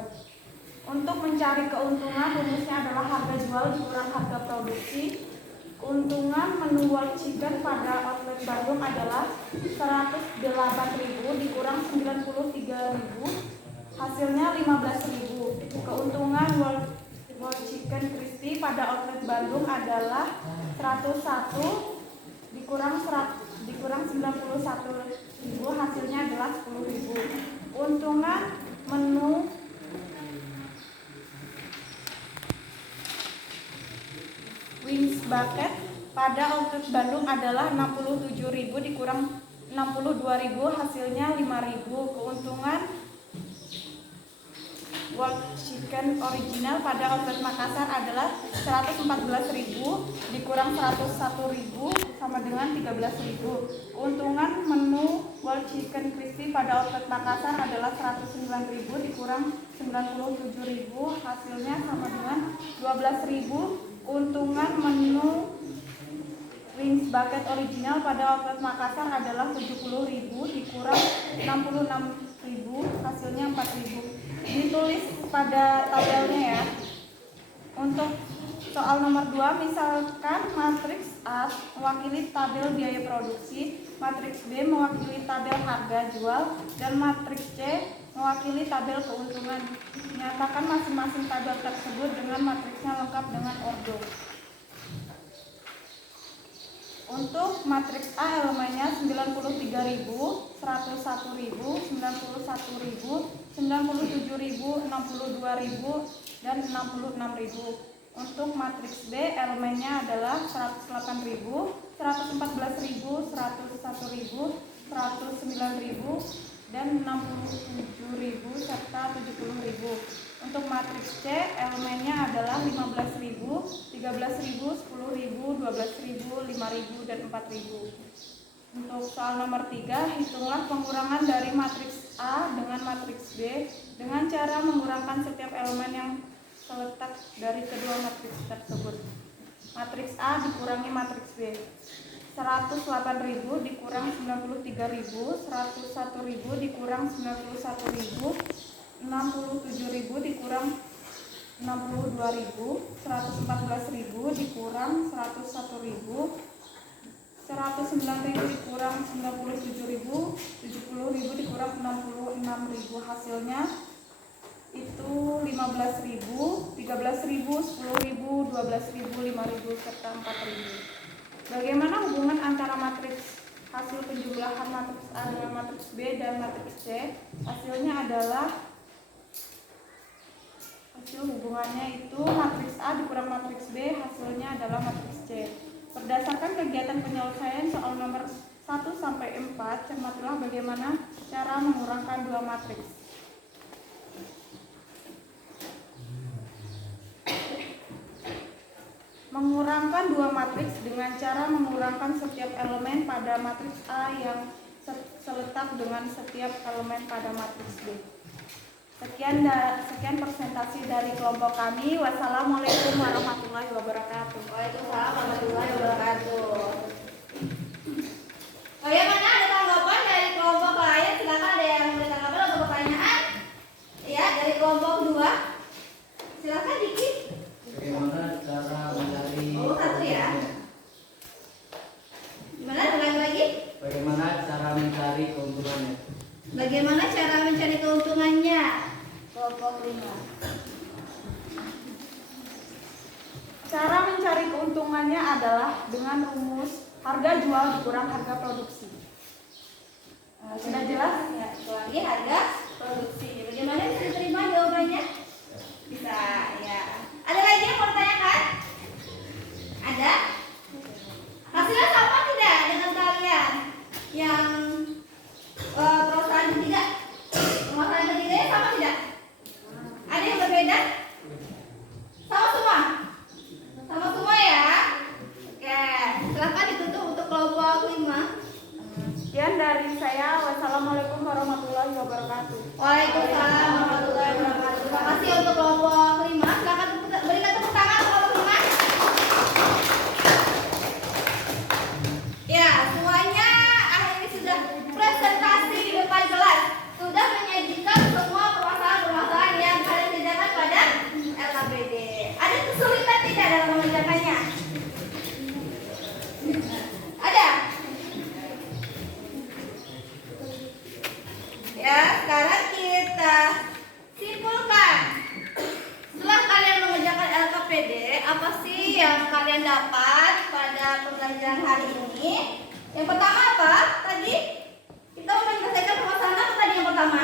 Untuk mencari keuntungan, rumusnya adalah harga jual dikurang harga produksi. Keuntungan menu World Chicken pada outlet Bandung adalah 108.000 dikurang 93.000, hasilnya 15.000. Keuntungan World Chicken Crispy pada outlet Bandung adalah 101 dikurang 91.000, hasilnya adalah 10.000. Keuntungan menu Wings Bucket pada outlet Bandung adalah 67.000 dikurang 62.000, hasilnya 5.000. Keuntungan World Chicken Original pada outlet Makassar adalah 114.000 dikurang 101.000 sama dengan 13.000. Keuntungan menu World Chicken Crispy pada outlet Makassar adalah 109.000 dikurang 97.000, hasilnya sama dengan 12.000. Keuntungan menu Wings Bucket Original pada outlet Makassar adalah 70.000 dikurang 66.000, hasilnya 4.000. Ditulis pada tabelnya ya. Untuk soal nomor 2, misalkan matriks A mewakili tabel biaya produksi, matriks B mewakili tabel harga jual, dan matriks C mewakili tabel keuntungan. Nyatakan masing-masing tabel tersebut dengan matriksnya lengkap dengan ordo. Untuk matriks A elemennya 93.000, 101.000, 91.000, 97.000, 62.000, dan 66.000. Untuk matriks B elemennya adalah 108.000, 114.000, 101.000, 109.000, dan 67.000 serta 70.000. Untuk matriks C elemennya adalah 15.000, 13.000, 10.000, 12.000, 5.000, dan 4.000. Untuk soal nomor 3, hitunglah pengurangan dari matriks A dengan matriks B dengan cara mengurangkan setiap elemen yang terletak dari kedua matriks tersebut. Matriks A dikurangi matriks B. 108.000 dikurang 93.000, 101.000 dikurang 91.000, 67.000 dikurang 62.000, 114.000 dikurang 101.000, 109.000 dikurang 97.000, 70.000 dikurang 66.000, hasilnya itu 15.000, 13.000, 10.000, 12.000, 5.000, serta 4.000. Bagaimana hubungan antara matriks hasil penjumlahan matriks A dengan matriks B dan matriks C? Hasilnya adalah hubungannya itu matriks A dikurang matriks B, hasilnya adalah matriks C. Berdasarkan kegiatan penyelesaian soal nomor 1 sampai 4, cermatilah bagaimana cara mengurangkan dua matriks. Mengurangkan dua matriks dengan cara mengurangkan setiap elemen pada matriks A yang seletak dengan setiap elemen pada matriks B. Sekian presentasi dari kelompok kami. Wassalamualaikum warahmatullahi wabarakatuh. Waalaikumsalam warahmatullahi wabarakatuh. Bagaimana, ada tanggapan dari kelompok lain? Silakan, ada yang mau ditanggapan atau pertanyaan? Ya, dari kelompok 2. Silakan Diki. Bagaimana cara mencari Satu ya. Gimana? Ulangi lagi. Bagaimana cara mencari keuntungannya? Bagaimana cara mencari keuntungannya? Kelompok 5. Cara mencari keuntungannya adalah dengan rumus harga jual dikurang harga produksi. Sudah jelas? Ya, ulangi harga produksi. Bagaimana bisa diterima jawabannya? Bisa, ya. Ada lagi yang mau ditanyakan? Ada? Hasilnya sama tidak dengan kalian yang perusahaan ketiga? Perusahaan ketiga sama tidak? Ada yang berbeda? Sama semua? Sama semua ya? Oke, silahkan ditutup untuk kelompok 5. Sekian dari saya. Wassalamualaikum warahmatullahi wabarakatuh. Waalaikumsalam warahmatullahi wabarakatuh. Terima kasih untuk kelompok 5. Silakan berikan tepuk tangan untuk kelompok 5. Ya, semuanya akhirnya sudah presentasi di depan kelas. Sudah menyajikan semua permasalahan-permasalahan yang kalian kerjakan pada LKPD. Ada kesulitan tidak dalam mengerjakannya? Ada? Ya, sekarang kita simpulkan. Setelah kalian mengerjakan LKPD, apa sih yang kalian dapat pada pembelajaran hari ini? Yang pertama apa? Tadi kita menyelesaikan permasalahan apa tadi yang pertama?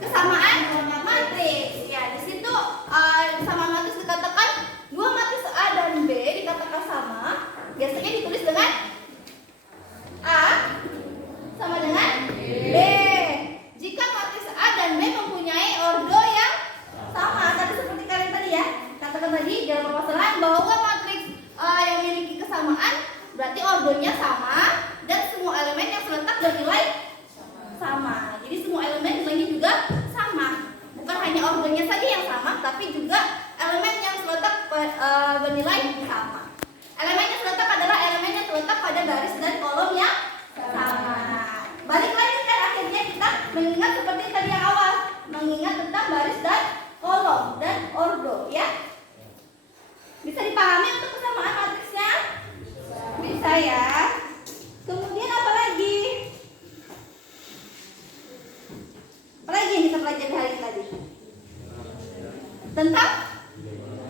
Kesamaan matriks. Ya, di situ kesamaan matriks dikatakan dua matriks A dan B dikatakan sama. Biasanya ditulis dengan A sama dengan B. Jika matriks A dan B mempunyai ordo yang sama, tadi seperti kalian tadi ya katakan tadi dalam permasalahan bahwa matriks yang memiliki kesamaan berarti ordonya sama dan semua elemen yang terletak bernilai sama. Jadi semua elemen nilainya juga sama. Bukan hanya ordonya saja yang sama, tapi juga elemen yang terletak bernilai sama. Elemen yang terletak adalah elemen yang terletak pada garis dan kolom yang sama. Balik lagi kan akhirnya kita mengingat seperti tadi yang awal, mengingat tentang baris dan kolom dan ordo ya. Bisa dipahami untuk kesamaan matriksnya? Bisa ya. Kemudian apa lagi? Apa lagi yang kita pelajari hari ini tadi? Tentang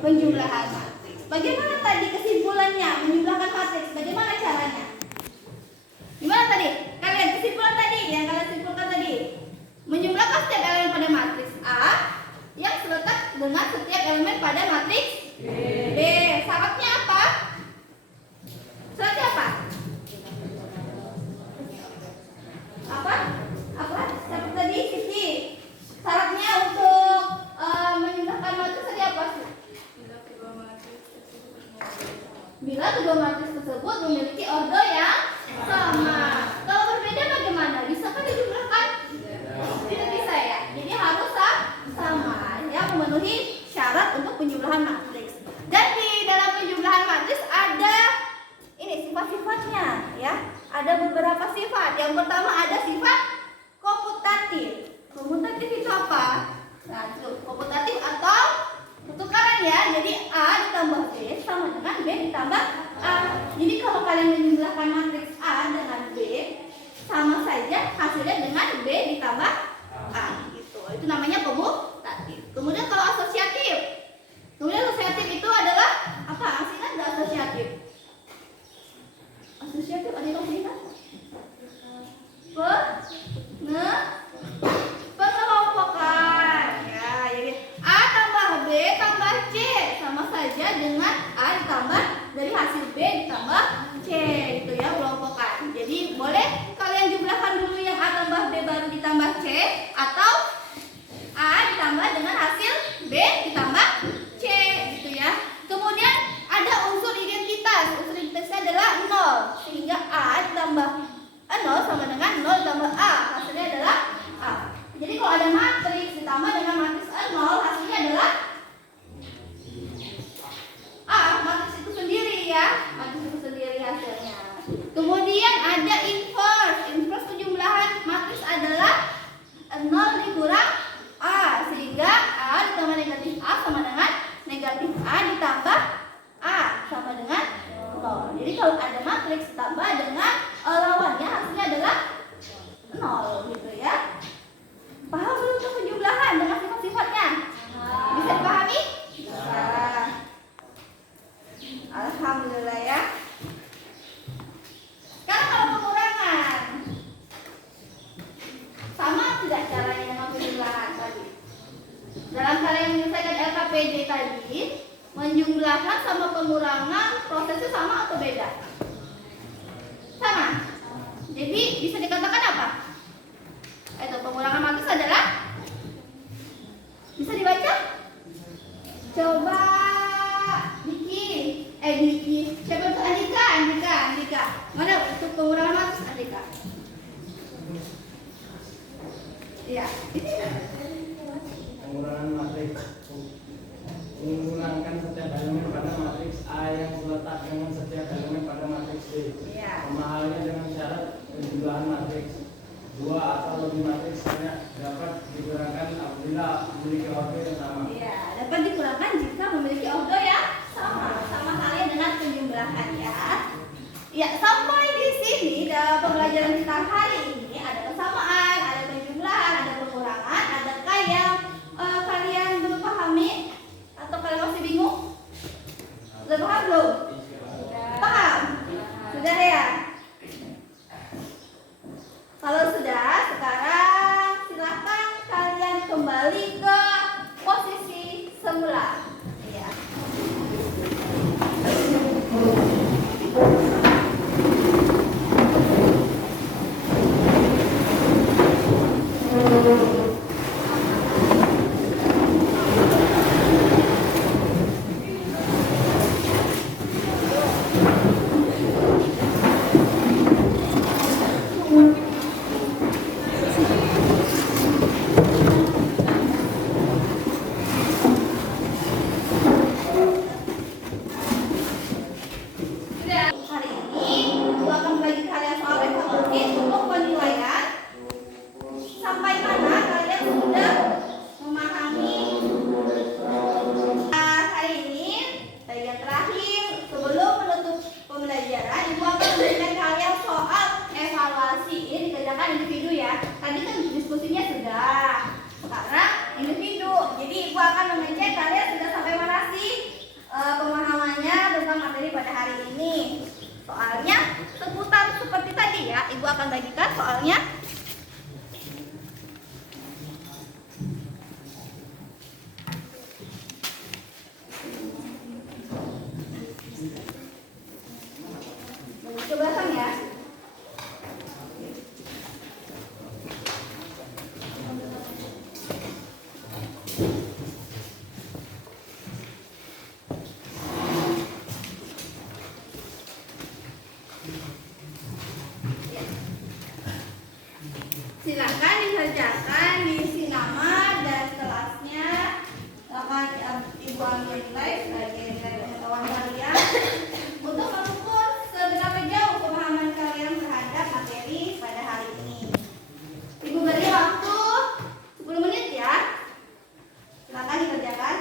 penjumlahan matriks. Bagaimana tadi kesimpulannya menjumlahkan matriks? Bagaimana caranya? Gimana tadi? Kalian kesimpulan tadi yang kalian simpulkan tadi. Menjumlahkan setiap elemen pada matriks A yang terletak dengan setiap elemen pada matriks B. Syaratnya apa? Syaratnya apa? Apa? Seperti tadi Siti. Syaratnya untuk menjumlahkan matriks tadi apa sih? Bila kedua matriks tersebut memiliki ordo yang sama. Kalau berbeda bagaimana? Bisa kan dijumlahkan? Tidak bisa ya. Jadi harus sama. Yang memenuhi syarat untuk penjumlahan matriks. Dan di dalam penjumlahan matriks ada ini sifat-sifatnya ya. Ada beberapa sifat. Yang pertama ada sifat komutatif. Komutatif itu apa? Nah, itu komutatif atau A. Jadi kalau kalian menjumlahkan matriks A dengan B, sama saja hasilnya dengan B ditambah A gitu. Itu namanya komutatif. Kemudian kalau asosiatif. Kemudian asosiatif itu adalah apa? Artinya ada asosiatif. Asosiatif ada yang ingat? Pengelompokan. Ya, jadi A tambah B tambah C sama saja dengan A ditambah dari hasil B ditambah C gitu ya, kelompokan. Jadi boleh kalian jumlahkan dulu yang A tambah B baru ditambah C, atau A ditambah dengan hasil B ditambah C gitu ya. Kemudian ada unsur identitas. Unsur identitasnya adalah 0, sehingga A ditambah 0 sama dengan 0 tambah A, hasilnya adalah A. Jadi kalau ada matriks ditambah dengan matriks 0, hasilnya adalah A. Matriks itu sendiri ya, matriks itu sendiri hasilnya. Kemudian ada inverse. Inverse penjumlahan matriks adalah 0 dikurang A, sehingga A ditambah negatif A sama dengan negatif A ditambah A sama dengan 0. Jadi kalau ada matriks ditambah dengan lawannya, hasilnya adalah 0 gitu ya. Paham belum untuk penjumlahan dengan sifat-sifatnya? Bisa dipahami? Bisa. Alhamdulillah ya. Sekarang kalau pengurangan, sama tidak caranya dengan penjumlahan tadi? Dalam cara yang menyelesaikan LKPD tadi, menjumlahkan sama pengurangan prosesnya sama atau beda? Sama. Jadi bisa dikatakan apa? Itu pengurangan matriks adalah, bisa dibaca? Coba Diki. Siapa itu? Andika. Mana untuk pengurangan matriks Andika? Iya, ini Pengurangan matriks. Mengurangkan setiap elemen pada matriks A yang terletak dengan setiap elemen pada matriks B. Iya. Pemahamannya dengan syarat penjumlahan matriks. 2 atau lebih matriks hanya dapat digunakan apabila memiliki ordo yang sama. Iya, dapat dikurangkan jika memiliki ordo yang sama halnya dengan penjumlahan ya. Ya, sampai di sini dalam pembelajaran kita hari ini ada kesamaan, ada penjumlahan, ada pengurangan. Adakah yang kalian belum pahami atau kalian masih bingung? Sudah paham belum? Paham? Sudah ya? Kalau sudah, sekarang silakan kalian kembali ke posisi semula. Ya. Hari ini aku akan bagi kalian soal evaluasi untuk penilaian sampai mana kalian sudah memahami. Hari ini bagian terakhir sebelum menutup pembelajaran, ibu akan memberikan kalian soal evaluasi. Ini dikerjakan individu ya. Tadi kan diskusinya sudah, sekarang individu. Jadi ibu akan mengecek kalian sudah sampai mana sih pemahamannya tentang materi pada hari ini. Soalnya seputar seperti tadi ya, ibu akan bagikan soalnya. Ke belakang ya. Silakan dikerjakan, diisi nama dan kelasnya. Silakan ibu ambil nilai sebagai nilai pengetahuan kalian untuk mengukur seberapa jauh pemahaman kalian terhadap materi pada hari ini. Ibu beri waktu 10 menit ya. Silakan dikerjakan.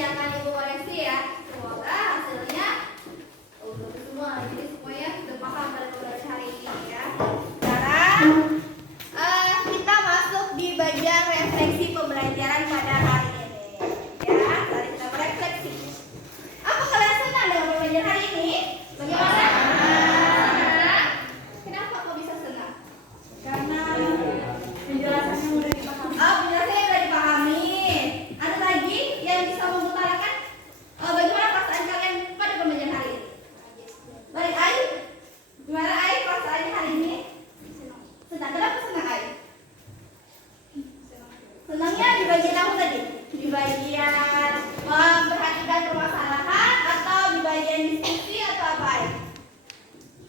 nanti akan Ibu koreksi ya. Semoga hasilnya untuk semua. Jadi semuanya sudah paham pada pembelajaran hari ini ya. Sekarang kita masuk di bagian refleksi pembelajaran pada hari ini. Ya, mari kita refleksi. Apa kalian senang dengan pembelajaran hari ini? Bagaimana? Kenapa kok bisa senang? Karena penjelasannya mudah dipahami. Oh, penjelasannya sudah dipahami. Ada lagi yang bisa mengutarakan bagaimana perasaan kalian pada pembelajaran hari ini? Baik, Ai. Gimana Ai perasaannya hari ini? Senang. Kenapa senang Ai? Senangnya di bagian apa tadi? Di bagian memperhatikan permasalahan atau di bagian diskusi atau apa Ai?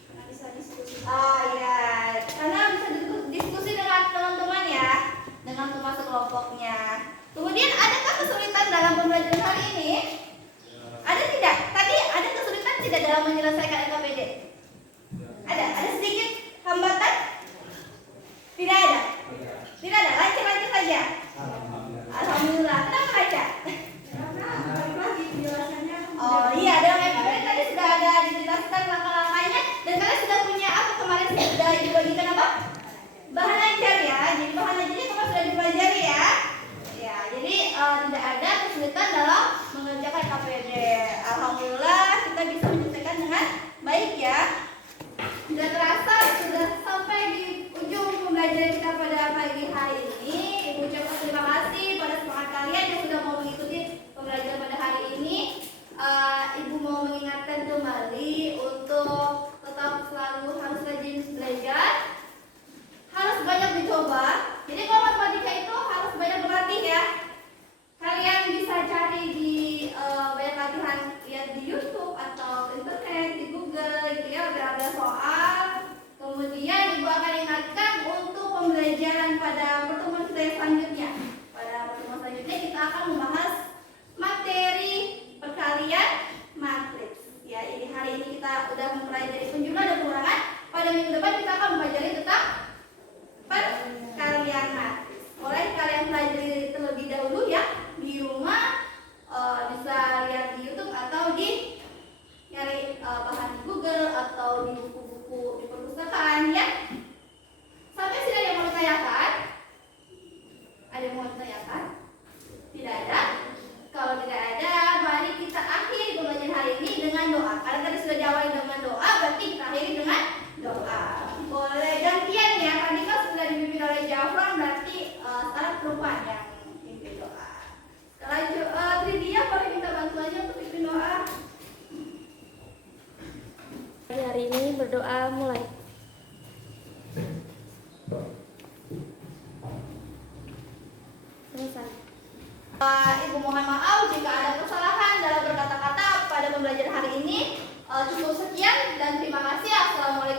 Karena bisa diskusi. Oh ya, karena bisa diskusi dengan teman-teman ya, dengan teman sekelompoknya. Kemudian adakah kesulitan dalam pembelajaran hari ini? Ada tidak? Tadi ada kesulitan tidak dalam menyelesaikan LKPD? Ada sedikit hambatan? Tidak ada. Tidak ada. Lancar saja. Alhamdulillah. Kenapa lancar? Oh iya, dalam LKPD tadi sudah ada dijelaskan langkah-langkahnya dan kalian sudah punya apa kemarin sudah dibagikan apa? Bahan ajar ya. Jadi bahan ajarnya kemarin sudah dipelajari ya. Ya, jadi tidak ada kesulitan dalam mengerjakan KPD. Alhamdulillah kita bisa menyelesaikan dengan baik ya. Sudah terasa sudah sampai di ujung pembelajaran kita pada pagi hari ini. Ibu ucapkan terima kasih pada semangat kalian yang sudah mau mengikuti pembelajaran pada hari ini. Ibu mau mengingatkan kembali untuk tetap selalu harus rajin belajar, harus banyak dicoba. Jadi kalau matematika itu harus banyak berlatih ya. Kalian bisa cari di banyak latihan, lihat di YouTube atau internet, di Google gitu ya, ada soal. Kemudian Ibu akan ingatkan untuk pembelajaran pada pertemuan kita yang selanjutnya. Pada pertemuan selanjutnya kita akan membahas materi perkalian matriks. Ya, jadi hari ini kita sudah mempelajari penjumlahan dan pengurangan. Pada minggu depan kita akan mempelajari tentang perkalian matriks. Mulai kalian pelajari terlebih dahulu ya di rumah, bisa lihat di YouTube atau di nyari bahan di Google atau di buku-buku di perpustakaan ya. Sampai sini ada yang mau ditanyakan? Ada yang mau ditanyakan? Tidak ada? Kalau tidak ada, mari kita akhiri pembelajaran hari ini dengan doa. Karena tadi sudah diawali dengan doa, berarti kita akhiri dengan doa. Boleh gantian ya, tadi kan sudah dipimpin oleh Jafran, berarti sekarang perempuan yang pimpin doa. Lanjut, Tridia boleh minta bantuannya untuk pimpin doa. Hari ini berdoa mulai. Selesai. Ibu mohon maaf jika ada kesalahan dalam berkata-kata pada pembelajaran hari ini. Cukup sekian dan terima kasih. Assalamualaikum.